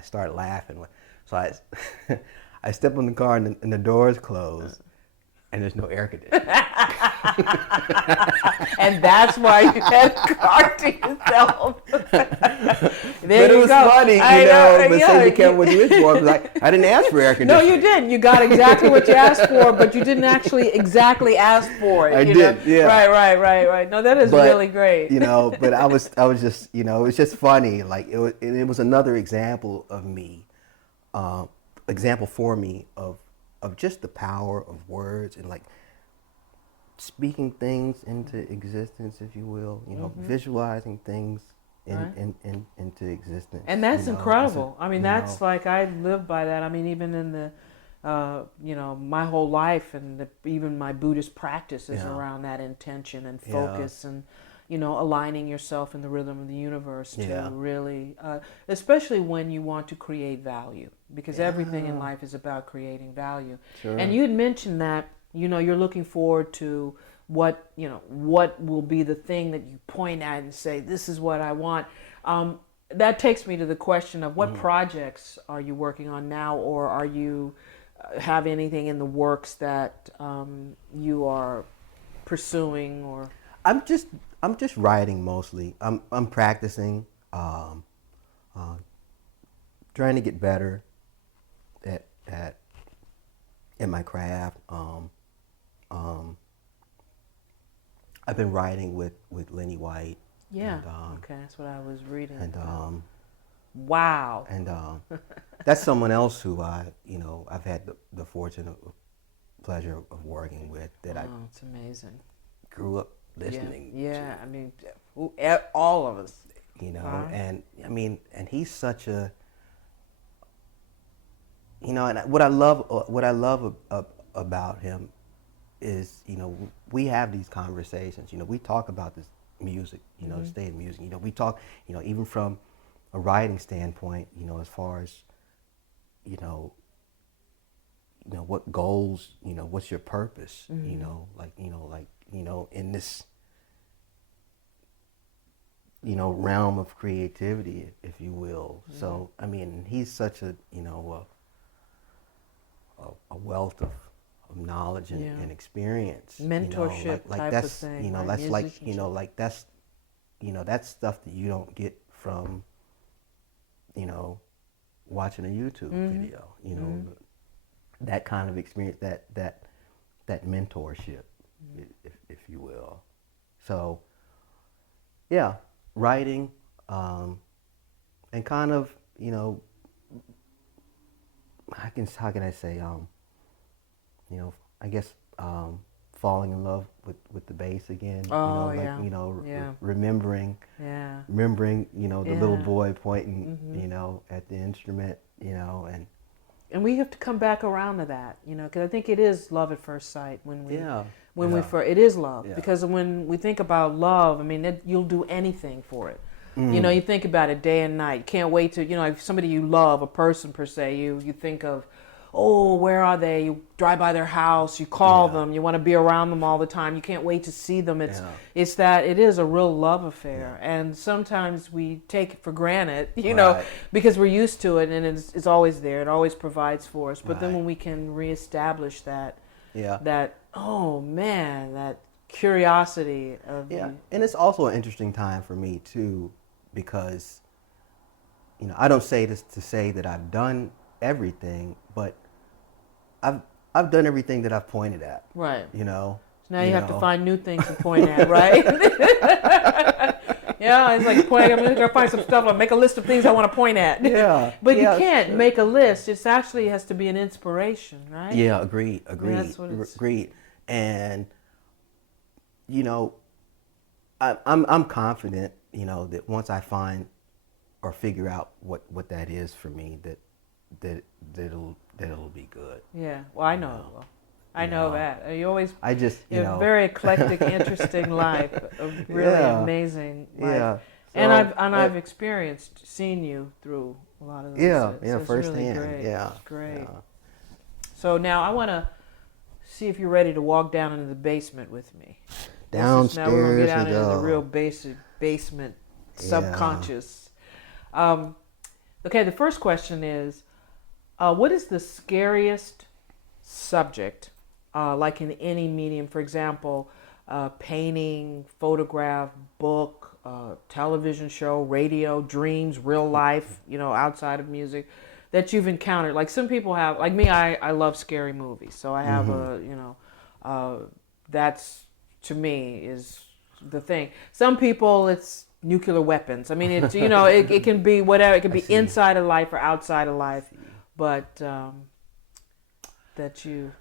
started laughing. So I step on the car, and the doors close, and there's no air conditioning. And that's why you had a car to yourself. But it was funny, but so you kept what you wished for. Like, I didn't ask for air conditioning. No, you didn't. You got exactly what you asked for, but you didn't actually exactly ask for it. I did, yeah. Right. No, that is really great. But I was just, it was just funny. Like, it was another example of me, example for me of just the power of words and like speaking things into existence, if you will, visualizing things into existence. And that's incredible. That's like, I live by that. I mean, even in the, my whole life and even my Buddhist practice is around that intention and focus and, aligning yourself in the rhythm of the universe to really, especially when you want to create value, because everything in life is about creating value. Sure. And you had mentioned that, you're looking forward to what will be the thing that you point at and say, this is what I want. That takes me to the question of what projects are you working on now, or are you have anything in the works that you are pursuing? Or I'm just writing mostly. I'm practicing, trying to get better at my craft. I've been writing with Lenny White. Yeah. And, okay, that's what I was reading. And wow. And that's someone else who I've had the fortune of pleasure of working with that I. It's amazing. Grew up listening. Yeah. I mean, all of us. And and he's such a. And what I love about him is, we have these conversations. We talk about this music, state of music. We talk, even from a writing standpoint, as far as, what goals, what's your purpose, in this, realm of creativity, if you will. Mm-hmm. So, he's such a, a wealth of knowledge and experience, mentorship like type that's, of thing. That's like, that's stuff that you don't get from, watching a YouTube video. That kind of experience, that mentorship, if you will. So, yeah, writing, and kind of, how can I say, I guess, falling in love with the bass again. Remembering, the little boy pointing, at the instrument, and we have to come back around to that, because I think it is love at first sight it is love, because when we think about love, you'll do anything for it. You think about it day and night. You can't wait to, if somebody you love, a person per se, you think of, oh, where are they? You drive by their house, you call them, you want to be around them all the time. You can't wait to see them. It's that it is a real love affair. And sometimes we take it for granted, because we're used to it and it's always there. It always provides for us. But then when we can reestablish that, oh man, that curiosity of and it's also an interesting time for me too, because I don't say this to say that I've done everything, but I've done everything that I've pointed at. Right. So now you have to find new things to point at, right? It's like pointing. I'm going to find some stuff. I'll make a list of things I want to point at. Yeah. But you can't make a list. It actually has to be an inspiration, right? Yeah. Agreed. That's what it's... Agreed. And I'm confident, that once I find or figure out what that is for me, that it'll be good. Yeah. Well, I know it will. I know that. You always. I just. You have a very eclectic, interesting life. A really amazing life. Yeah. So, I've seen you through a lot of those. Yeah. Firsthand. Really great. Yeah. It's great. Yeah. So now I want to see if you're ready to walk down into the basement with me. Downstairs. Now we're going to get down into the real basic basement, subconscious. Okay, the first question is, what is the scariest subject, like in any medium? For example, painting, photograph, book, television show, radio, dreams, real life, outside of music, that you've encountered? Like some people have, like me, I love scary movies. So I have that's, to me, is the thing. Some people, it's nuclear weapons. I mean, it it can be whatever. It can be inside of life or outside of life, but that you've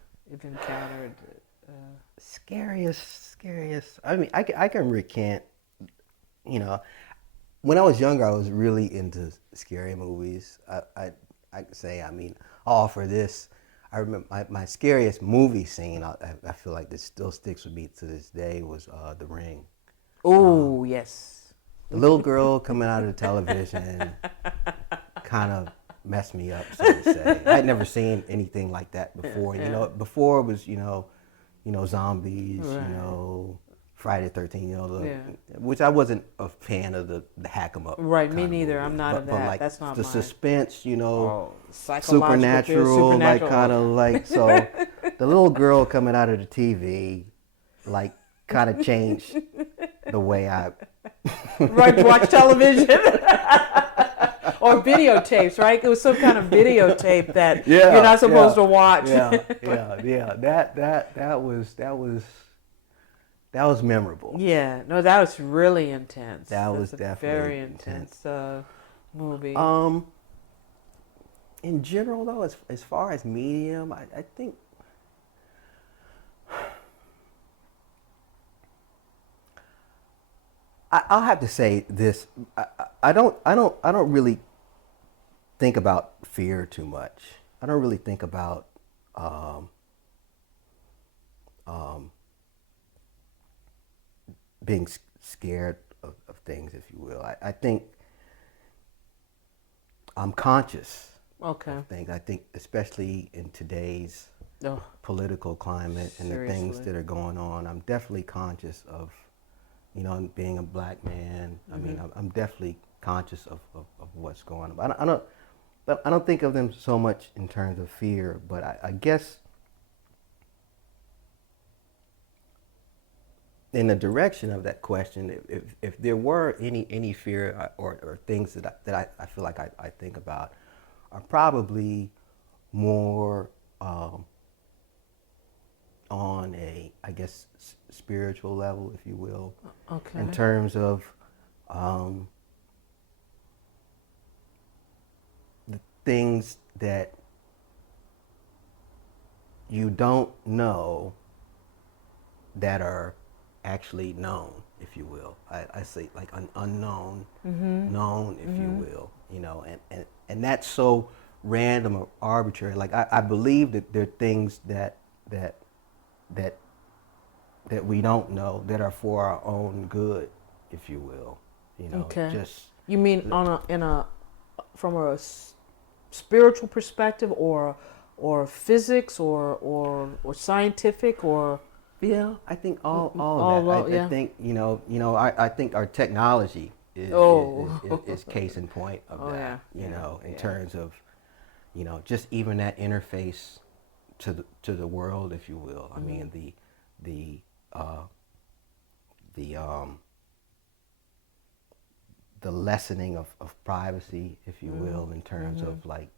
encountered. Scariest. I mean, I can recant. When I was younger, I was really into scary movies. I could say, I mean, I'll offer this. I remember my scariest movie scene. I feel like this still sticks with me to this day. Was The Ring. Oh, yes. The little girl coming out of the television kind of messed me up, so to say. I had never seen anything like that before. Yeah. Before it was zombies, Right. Friday the 13th, which I wasn't a fan of the hack 'em up. Right, me kind of neither. movies. I'm not of that. Like That's not the mine. suspense, Psychological, supernatural, like supernatural. kind of like so. The little girl coming out of the TV, like kind of changed the way I Right, watch television. Or videotapes, right? It was some kind of videotape that you're not supposed to watch. Yeah. That was memorable. Yeah, no, that was really intense. That was That's a definitely very intense movie. In general, though, as far as medium, I think I'll have to say this. I don't really think about fear too much. I don't really think about being scared of things, if you will. I think I'm conscious of things. I think especially in today's political climate and the things that are going on, I'm definitely conscious of, being a black man. I mean, I'm definitely conscious of what's going on. I don't think of them so much in terms of fear, but I guess in the direction of that question, if there were any fear or things that I feel like I think about, are probably more on a, I guess, spiritual level, if you will. Okay. In terms of the things that you don't know that are actually known, if you will. I say like unknown, known, if you will. And that's so random or arbitrary. Like I believe that there are things that we don't know that are for our own good, if you will. Just you mean from a spiritual perspective, or physics, or scientific, or yeah, I think all of that. I think I think our technology is case in point of that. In terms of just even that interface to the world, if you will. I mean the lessening of privacy, if you will, in terms of like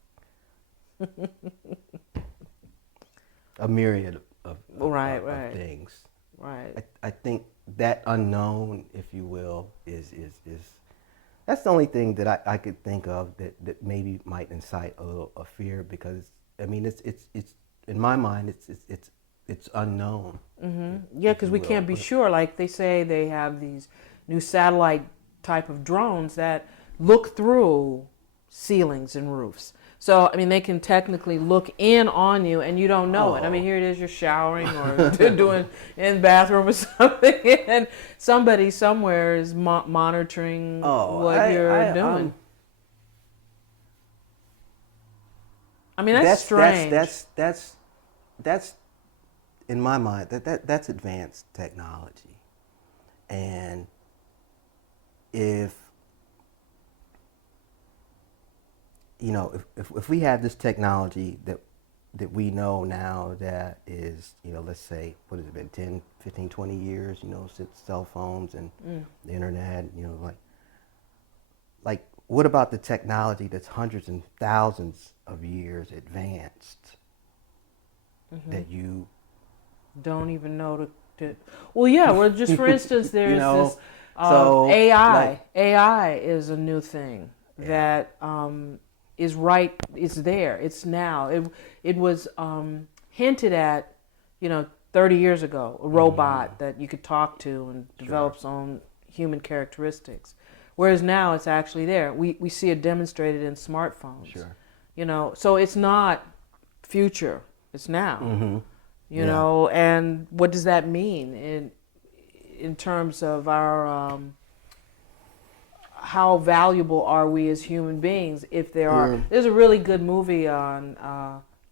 a myriad of things. Right. I think that unknown, if you will, is that's the only thing that I could think of that maybe might incite a little of fear, because I mean it's in my mind it's unknown. Yeah, because we can't be sure. Like they say, they have these new satellite type of drones that look through ceilings and roofs. So, I mean, they can technically look in on you and you don't know it. I mean, here it is, you're showering or doing in the bathroom or something, and somebody somewhere is monitoring what you're doing. I mean, that's strange. That's in my mind, that's advanced technology. And if we have this technology that that we know now that is, let's say, what has it been, 10, 15, 20 years, since cell phones and the internet, like what about the technology that's hundreds and thousands of years advanced that you don't even know well, yeah, well, just for instance, there's this so AI. like, AI is a new thing that is right. It's there. It's now. It was hinted at, 30 years ago. A robot that you could talk to and develop its own human characteristics. Whereas now it's actually there. We see it demonstrated in smartphones. Sure. So it's not future. It's now. You know, and what does that mean in terms of our how valuable are we as human beings if there are? There's a really good movie on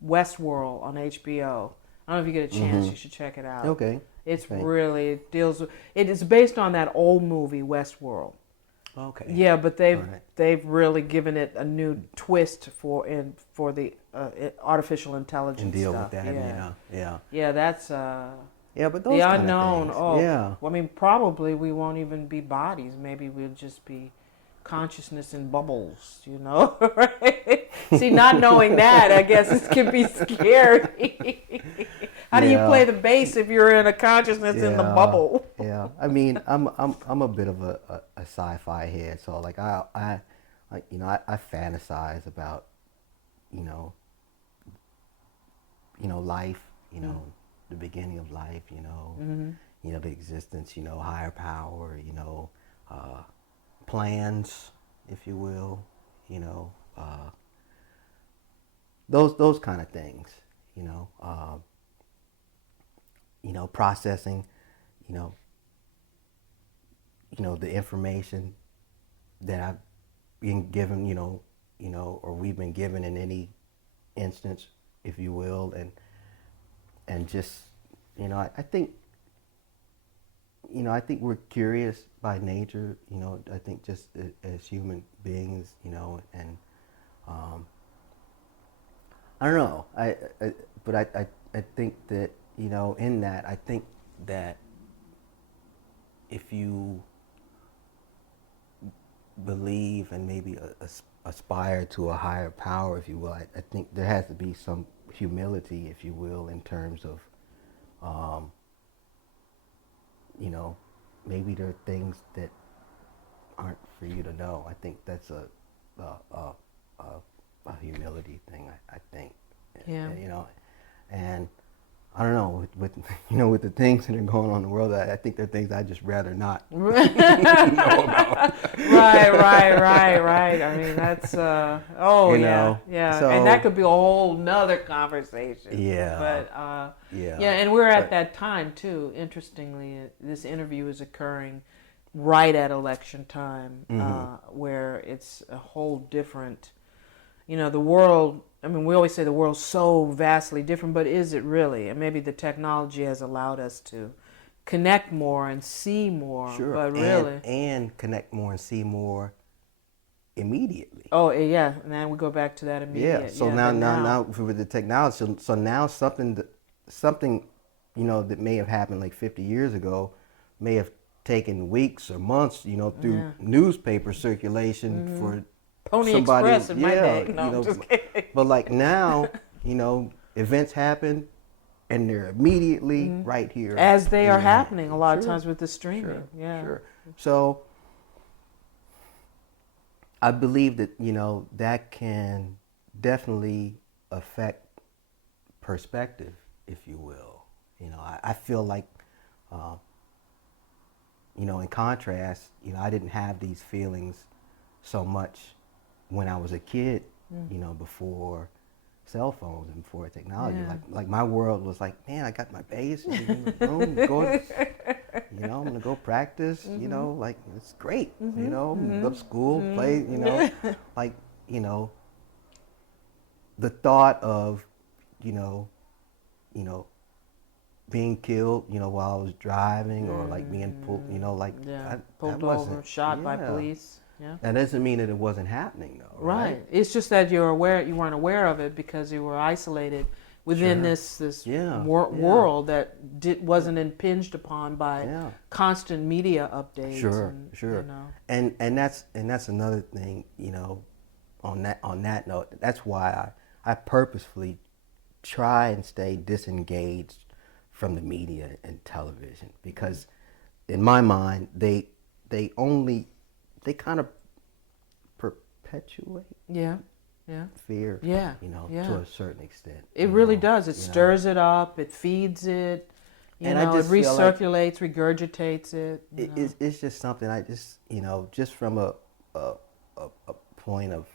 Westworld on HBO. I don't know if you get a chance, you should check it out. Okay. It's really, it deals with, it is based on that old movie Westworld. Okay. Yeah, but they've really given it a new twist for the artificial intelligence and deal stuff. with that. Yeah, that's but those the kind unknown. Of things. Well, I mean, probably we won't even be bodies. Maybe we'll just be consciousness in bubbles. Right? See, not knowing that, I guess it can be scary. How do you play the bass if you're in a consciousness in the bubble? Yeah, I mean, I'm a bit of a sci-fi head, so like I fantasize about, life, the beginning of life, the existence, higher power, plans, if you will, those kind of things, processing, the information that I've been given, or we've been given in any instance, if you will, and just, I think we're curious by nature, I think just as human beings, and I don't know, but I think that, in that, I think that if you believe and maybe aspire to a higher power, if you will, I think there has to be some humility, if you will, in terms of, maybe there are things that aren't for you to know. I think that's a humility thing. I think, and I don't know, with the things that are going on in the world, I think there are things I'd just rather not know about. Right. I mean, that's, yeah. So, and that could be a whole nother conversation. Yeah. But, and we're at that time, too. Interestingly, this interview is occurring right at election time, where it's a whole different, the world. I mean, we always say the world's so vastly different, but is it really? And maybe the technology has allowed us to connect more and see more. Sure. But really, and connect more and see more immediately. Oh yeah, and then we go back to that immediate. Yeah. So now with the technology, so now something that may have happened like 50 years ago may have taken weeks or months, through newspaper circulation for Pony somebody, Express in my day. No, I'm just kidding. But like now, events happen and they're immediately right here. As they are happening a lot of times with the streaming. Sure. So I believe that, that can definitely affect perspective, if you will. I feel like, in contrast, I didn't have these feelings so much when I was a kid, before cell phones and before technology. Like my world was like, man, I got my bass in the room, I'm gonna go practice, like it's great, go to school, play, like, the thought of, being killed, while I was driving, or like being pulled, pulled over, shot by police. Yeah. That doesn't mean that it wasn't happening, though. Right. It's just that you weren't aware of it because you were isolated within this world that wasn't impinged upon by constant media updates. Sure. You know. And that's another thing, you know, on that note, that's why I purposefully try and stay disengaged from the media and television, because in my mind they kind of perpetuate fear, you know, to a certain extent. It really does. It stirs it up, it feeds it, you know, it recirculates, regurgitates it. It's just something I just, you know, just from a point of,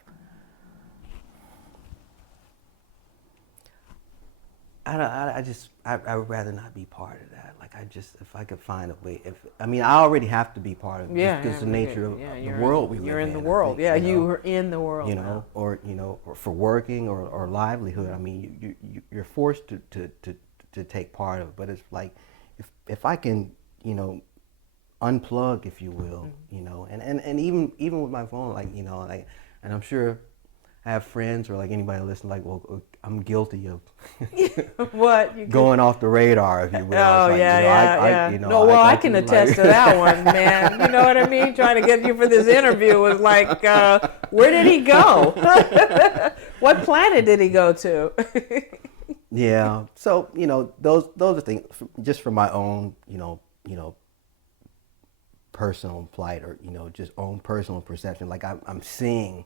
I'd rather not be part of that. Like, if I could find a way, I already have to be part of it. Because the nature of the world we live in. You're in the world. You were in the world. You know, or for working or livelihood. I mean, you're forced to take part of it. But it's like, if I can, you know, unplug, if you will, you know, and even with my phone, like, you know, like, and I'm sure I have friends or like anybody listening, like, well, I'm guilty of going off the radar, if you will. Oh, like, you know, I can attest to that one, man. You know what I mean? Trying to get you for this interview was like, where did he go? What planet did he go to? Yeah. So, you know, those are things just for my own, you know, personal plight, or, you know, just own personal perception. Like, I'm seeing,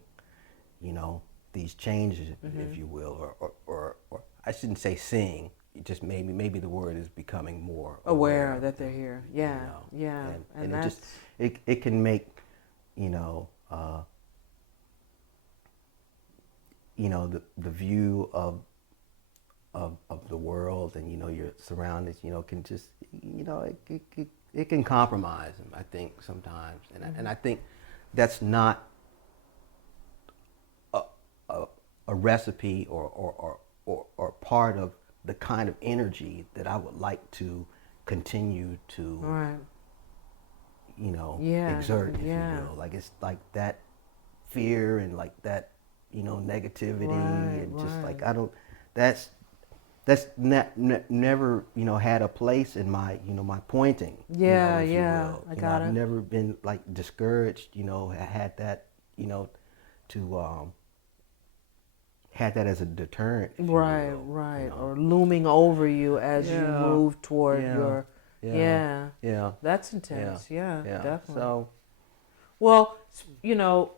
you know, these changes, if you will, or I shouldn't say seeing, just maybe the word is becoming more aware that they're here. Yeah, you know? yeah. And it just, it can make, you know, the view of the world and, you know, your surroundings, you know, can just, you know, it can compromise them, I think, sometimes. And I think that's not a recipe or part of the kind of energy that I would like to continue to, you know, exert, if you will. Like, it's like that fear and like that, you know, negativity and just like, that's never, you know, had a place in my, you know, my pointing. Yeah, you know, I got it. I've never been like discouraged, you know, had that, you know, to had that as a deterrent. Right, you know? or looming over you as you move toward your. Yeah. That's intense. Yeah, definitely. So, well, you know,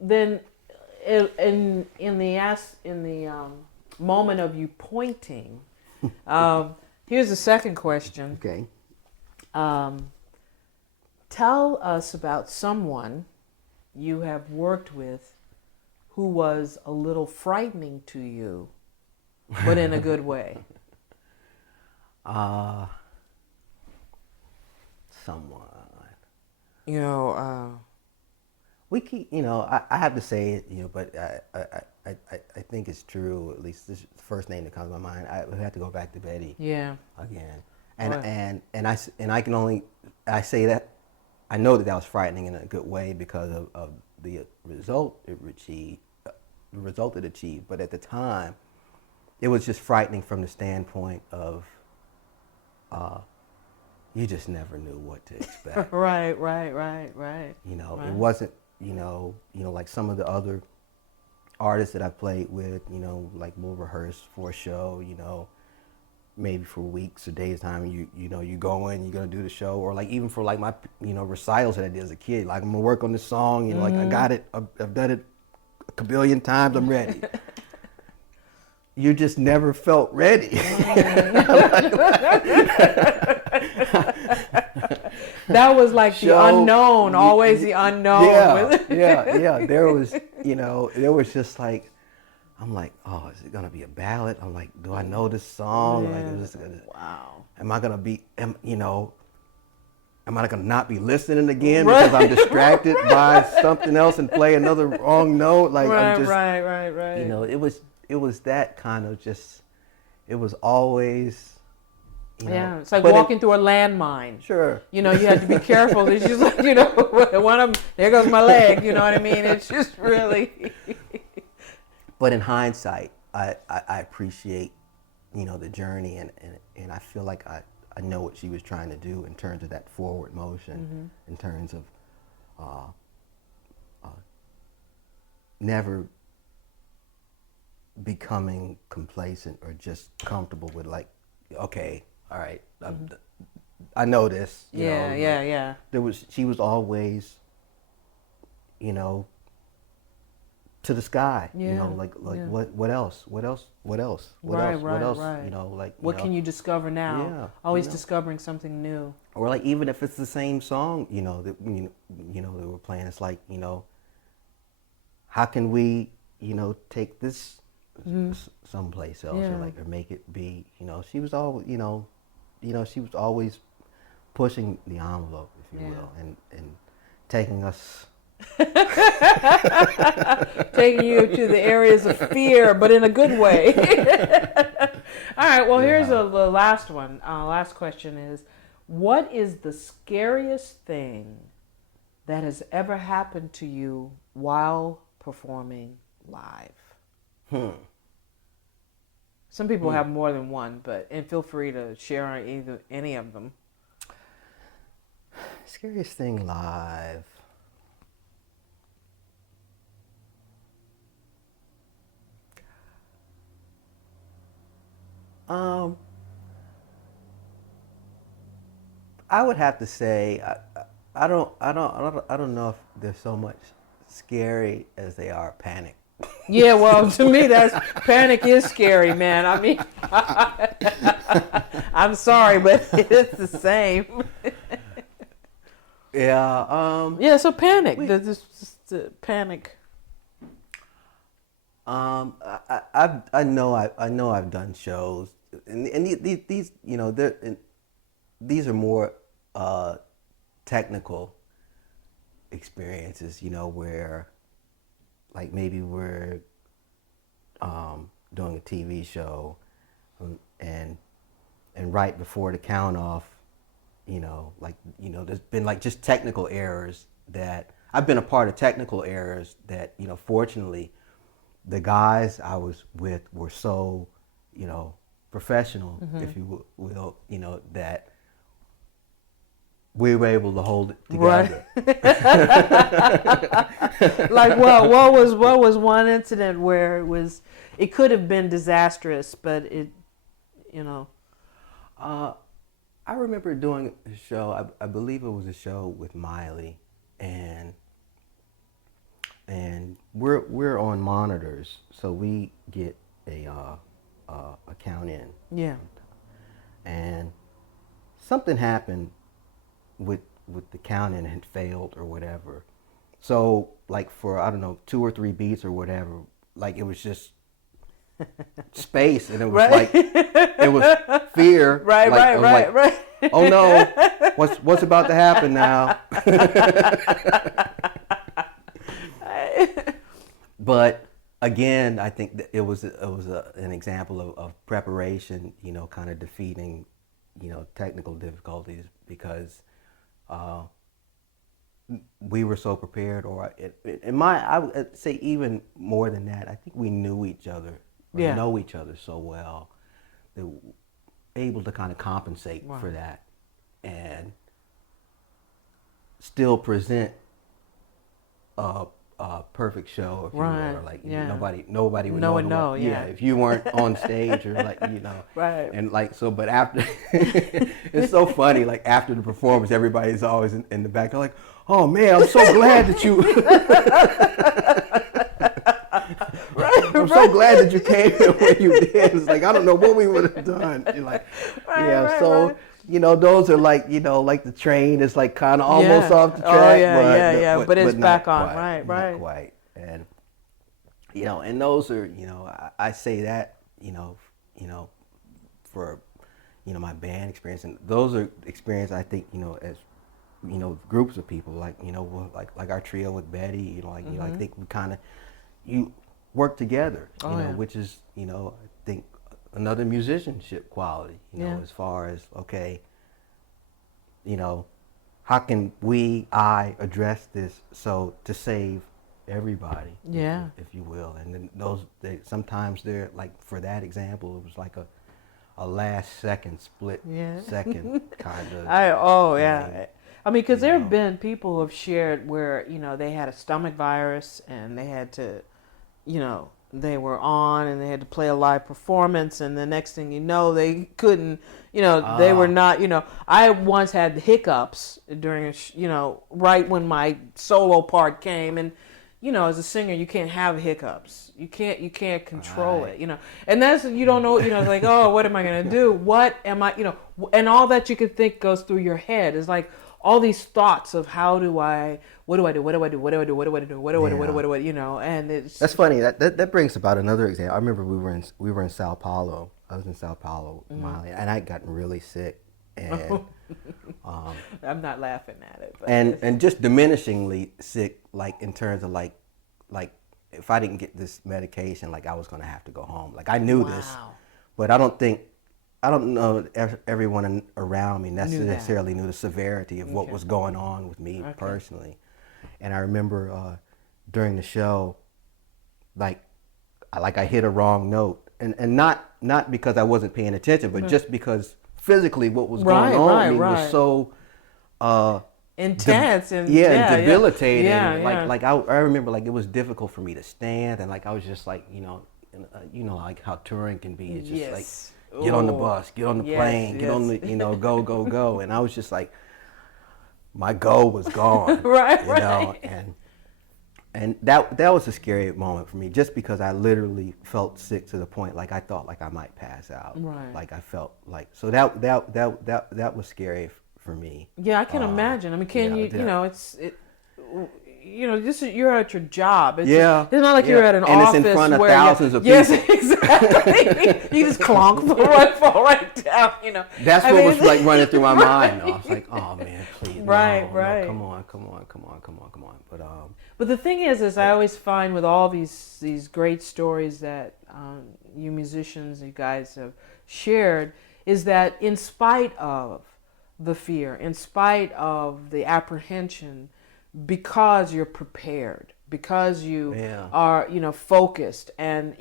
then in the moment of you pointing, here's the second question. Okay. Tell us about someone you have worked with who was a little frightening to you, but in a good way. Someone. You know, we keep, you know, I have to say it, you know, but I think it's true. At least this is the first name that comes to my mind. I have to go back to Betty. Yeah. Again, and I can only say that I know that was frightening in a good way because of the result it achieved. But at the time, it was just frightening from the standpoint of you just never knew what to expect. Right. You know, it wasn't, you know, like some of the other artists that I played with, you know, like we'll rehearse for a show, you know, maybe for weeks or days time, you know, you go in, you're gonna do the show, or like even for like my, you know, recitals that I did as a kid, like I'm gonna work on this song, you know, like I got it, I've done it a kabillion times, I'm ready. You just never felt ready. That was like the unknown, always the unknown. Yeah. There was, you know, just like, I'm like, oh, is it gonna be a ballad? I'm like, do I know this song? Yeah. Like, is this gonna, wow. Am I gonna be, you know, am I gonna not be listening again because I'm distracted by something else and play another wrong note? Like, I'm just, right. You know, it was that kind of just, it was always. You know, it's like walking through a landmine. Sure. You know, you have to be careful. It's just like, you know, one of them, there goes my leg. You know what I mean? It's just really. But in hindsight, I appreciate, the journey, and I feel like I know what she was trying to do in terms of that forward motion, in terms of never becoming complacent or just comfortable with like, okay, all right, I know this. You know, yeah. She was always, to the sky. Like what else? What else? What else? What else? What else? Right. What can you discover now? Yeah, Always discovering something new. Or like even if it's the same song, that that we're playing, it's like, how can we, take this someplace else, or make it be, she was always, she was always pushing the envelope, if you will, and taking us. Taking you to the areas of fear, but in a good way. All right, well, here's the last one. Last question is, what is the scariest thing that has ever happened to you while performing live? Some people have more than one, and feel free to share on any of them. Scariest thing live. I would have to say I don't know if they're so much scary as they are panic. Yeah, well, to me, panic is scary, man. I mean, I'm sorry, but it's the same. Yeah. So panic. The panic. I know I've done shows, and these these are more technical experiences, where like maybe we're doing a TV show, and right before the count off, there's been like just technical errors that I've been a part of technical errors that, fortunately the guys I was with were so, professional, if you will, that we were able to hold it together. Right. Like what was one incident where it could have been disastrous, but it, I remember doing a show. I believe it was a show with Miley, and we're on monitors, so we get a count in. Yeah. And something happened with the count in had failed or whatever. So like for, I don't know, 2 or 3 beats or whatever, like it was just space, and it was like it was fear. Right. Oh no, what's about to happen now? But again, I think that it was an example of preparation, kind of defeating, technical difficulties, because we were so prepared, or I would say even more than that, I think we knew each other, know each other so well that we're able to kind of compensate for that and still present a perfect show, if you will, or like nobody would know. If you weren't on stage, or like, right. And like, so, but after, it's so funny, like after the performance, everybody's always in the back, they're like, oh man, I'm so glad that you I'm so glad that you came here when you did. It's like, I don't know what we would have done. You're like, right. Those are like, like the train is like kind of almost off the track. But it's back on, quite, right. Not quite. And, and those are, I say that, for, my band experience. And those are experiences I think, as, groups of people, like, like our trio with Betty, I think we kind of, work together, which is, I think, another musicianship quality, as far as, okay, how can I address this so to save everybody, if you will. And then sometimes they're like, for that example, it was like a last second, split second kind of. Yeah. I mean, because there have know. been people who have shared where, they had a stomach virus and they had to, they were on and they had to play a live performance, and the next thing you know, they couldn't, they were not, I once had hiccups during, right when my solo part came, and, as a singer, you can't have hiccups. You can't control it, and that's, you don't know, it's like, oh, what am I going to do? What am I, and all that you could think goes through your head is like, all these thoughts of what do I do, and it's... That's funny. That brings about another example. I remember we were in Sao Paulo. I was in Sao Paulo, Mali, and I'd gotten really sick, and I'm not laughing at it. But and just diminishingly sick, like in terms of like if I didn't get this medication, like I was gonna have to go home. Like I knew this, but I don't know everyone around me necessarily knew the severity of what was going on with me personally. And I remember during the show, like I hit a wrong note, and not because I wasn't paying attention, but just because physically what was going on with me was so intense and debilitating. Yeah. Like I remember, like it was difficult for me to stand, and like I was just like like how touring can be. It's just like. Get on the bus, get on the plane, get on the, go. And I was just like, my go was gone. right. And that was a scary moment for me, just because I literally felt sick to the point, like I thought like I might pass out. Right. Like I felt like, so that was scary for me. Yeah, I can imagine. I mean, you're at your job. It's not like you're at an office it's in front of where thousands of people. Yes, exactly. You just clonk, fall right down. That's what was like running through my mind. I was like, oh man, please, right. come on. But the thing is I always find with all these great stories that you musicians, you guys have shared, is that in spite of the fear, in spite of the apprehension, because you're prepared, because you are, focused, and,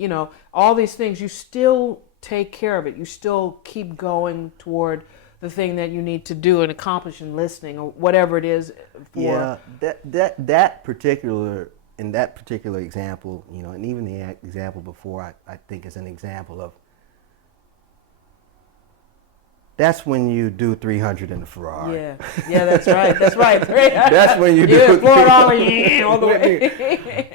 all these things, you still take care of it. You still keep going toward the thing that you need to do and accomplish in listening or whatever it is. That particular example, and even the example before, I think is an example of, that's when you do 300 in the Ferrari. Yeah, that's right. That's when you do Florida all the way.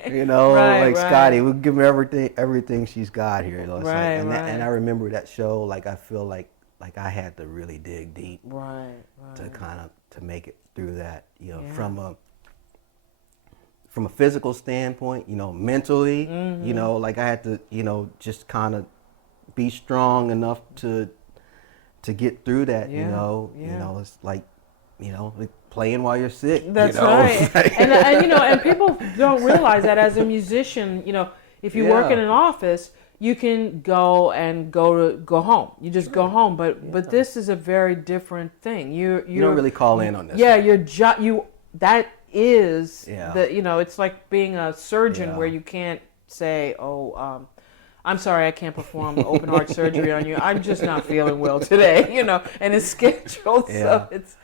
Right. Scotty, we'll give her everything she's got here. And I remember that show, like I feel like I had to really dig deep, to kind of to make it through that. From a physical standpoint, mentally, like I had to, just kind of be strong enough to get through that, it's like, like playing while you're sick. That's right. And people don't realize that as a musician, if you work in an office, you can go home. You just go home. But this is a very different thing. You don't really call in on this. Yeah, that is it's like being a surgeon where you can't say, I'm sorry, I can't perform open heart surgery on you. I'm just not feeling well today, and it's scheduled. So it's,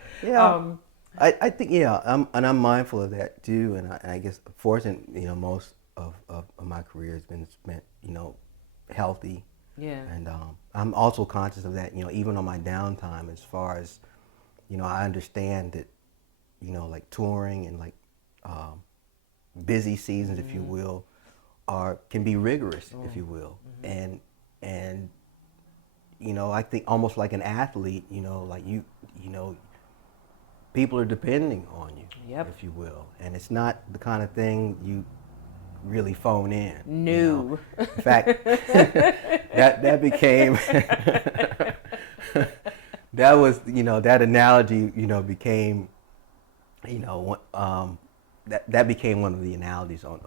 I think, I'm mindful of that too. And I guess, fortunately, most of my career has been spent, healthy. Yeah. And I'm also conscious of that, even on my downtime, as far as, I understand that, like touring and like busy seasons, if you will, can be rigorous, if you will, and I think almost like an athlete, like people are depending on you, if you will, and it's not the kind of thing you really phone in. No. In fact, that became that was that analogy became that became one of the analogies on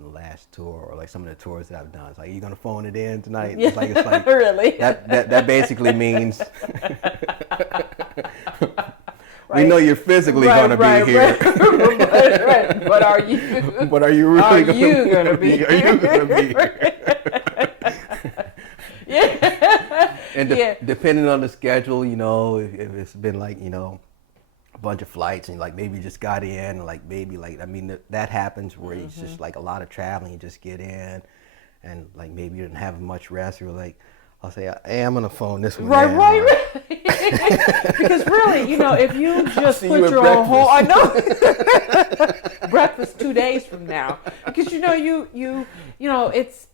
the last tour, or like some of the tours that I've done. It's like, you're gonna phone it in tonight. It's like really. That basically means we know you're physically gonna be here. But are you? But are you really gonna be? Are you gonna be here? Yeah. And depending on the schedule, you know, if it's been like, you know, a bunch of flights and like maybe you just got in, and like maybe like, I mean, that happens where it's just like a lot of traveling, you just get in and like maybe you didn't have much rest. You're like, I'll say, hey, I'm gonna phone this one down. Right. Because really, you know, if you just put your whole, I know, breakfast 2 days from now, because you know, you know, it's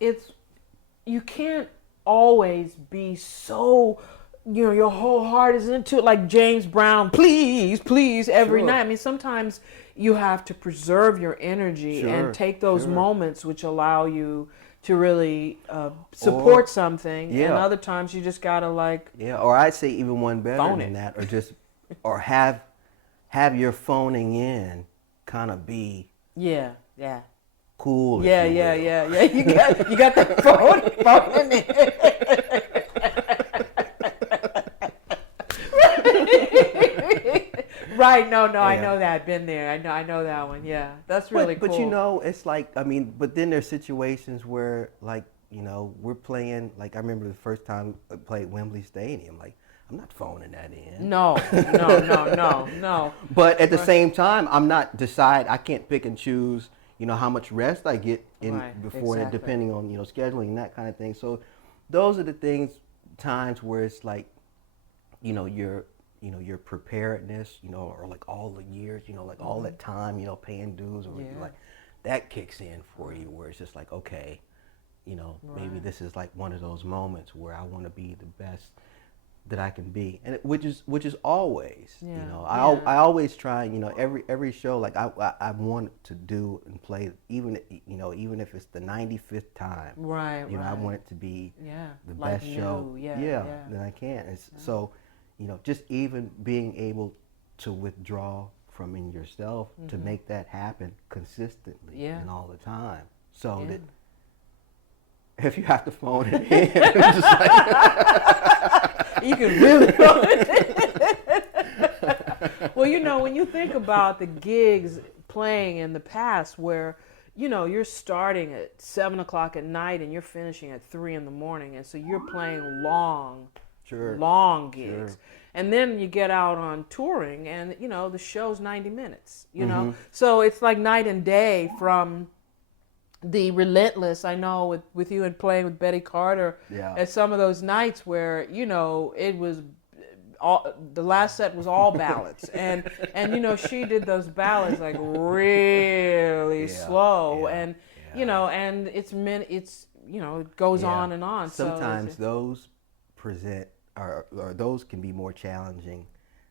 you can't always be so, you know, your whole heart is into it, like James Brown, please every night. I mean, sometimes you have to preserve your energy and take those moments which allow you to really support something, and other times you just gotta like or I'd say even one better than that, or just or have your phoning in kind of be cool. Yeah. You got that phone in. Right, no, I know that. Been there. I know that one. Yeah, that's really cool. But you know, it's like, I mean, but then there's situations where, like, you know, we're playing. Like I remember the first time I played Wembley Stadium. Like, I'm not phoning that in. No. But at the same time, I'm not I can't pick and choose. You know how much rest I get in before that, depending on, you know, scheduling and that kind of thing. So those are the times where it's like, you know, your preparedness, you know, or like all the years, you know, like all that time, you know, paying dues, or like that kicks in for you, where it's just like, okay, you know, maybe this is like one of those moments where I want to be the best that I can be, and which is always, you know, I always try, you know, every show, like I want to do and play, even, you know, even if it's the 95th time, you know, I want it to be the like best show that I can. And so, you know, just even being able to withdraw from in yourself to make that happen consistently and all the time, so that if you have to phone it in, it's just like you can really phone it in. Well, you know, when you think about the gigs playing in the past, where, you know, you're starting at 7 o'clock at night and you're finishing at 3 in the morning, and so you're playing long gigs. And then you get out on touring and, you know, the show's 90 minutes, you know. So it's like night and day from the relentless, I know with you and playing with Betty Carter at some of those nights where, you know, it was the last set was all ballads. and you know, she did those ballads like really slow and you know, and it's you know, it goes on and on. Sometimes those present or those can be more challenging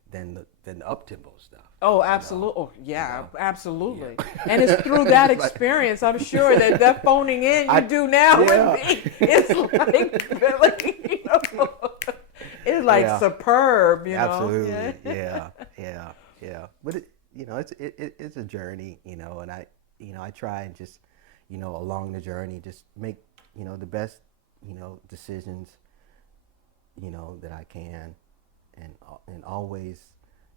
than the up-tempo stuff. Oh, absolutely. Oh, yeah, absolutely. And it's through that experience, I'm sure, that phoning in you do now with me, it's like, you know, it's like superb, you know. Absolutely. Yeah. But it, you know, it's a journey, you know, and I try and just, you know, along the journey, just make, you know, the best, you know, decisions, you know, that I can, and always,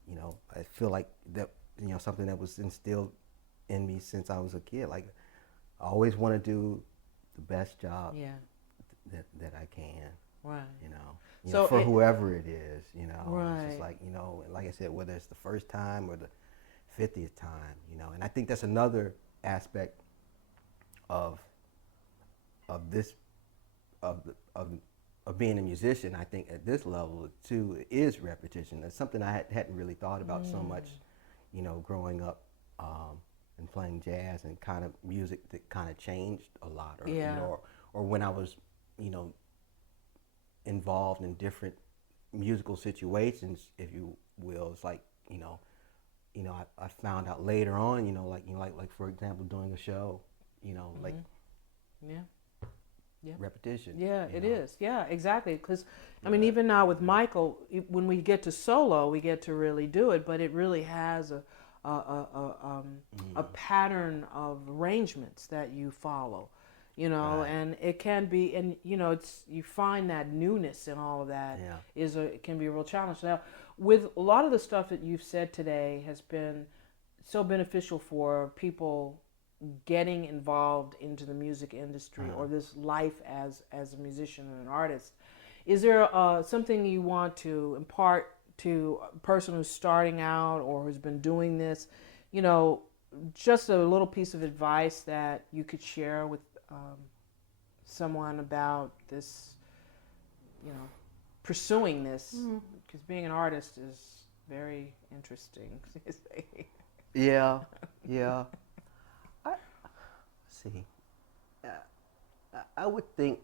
you know, I feel like that, you know, something that was instilled in me since I was a kid. Like, I always want to do the best job that I can. Right. You know, for whoever it is, you know. Right. It's just like, you know, like I said, whether it's the first time or the 50th time, you know. And I think that's another aspect of being a musician. I think at this level too is repetition. That's something I hadn't really thought about so much, you know, growing up and playing jazz and kind of music that kind of changed a lot, or you know, or when I was, you know, involved in different musical situations, if you will. It's like, you know, I found out later on, you know, like for example, doing a show, you know, like repetition. Yeah, it is. Yeah, exactly. Because I mean, even now with Michael, when we get to solo, we get to really do it, but it really has a pattern of arrangements that you follow, you know, and it can be, and you know, it's, you find that newness and all of that it can be a real challenge. Now, with a lot of the stuff that you've said today has been so beneficial for people getting involved into the music industry or this life as a musician and an artist, Is there something you want to impart to a person who's starting out or who's been doing this? You know, just a little piece of advice that you could share with someone about this, you know, pursuing this, because being an artist is very interesting. Yeah. Let's see. I would think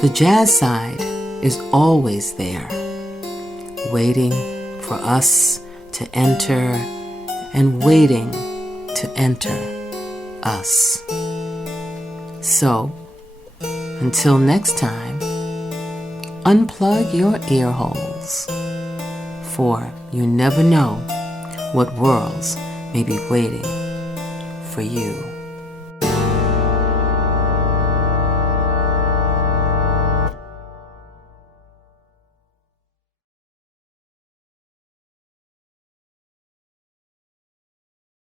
the jazz side is always there, waiting for us to enter and waiting to enter us. So, until next time, unplug your ear holes, for you never know what worlds may be waiting for you.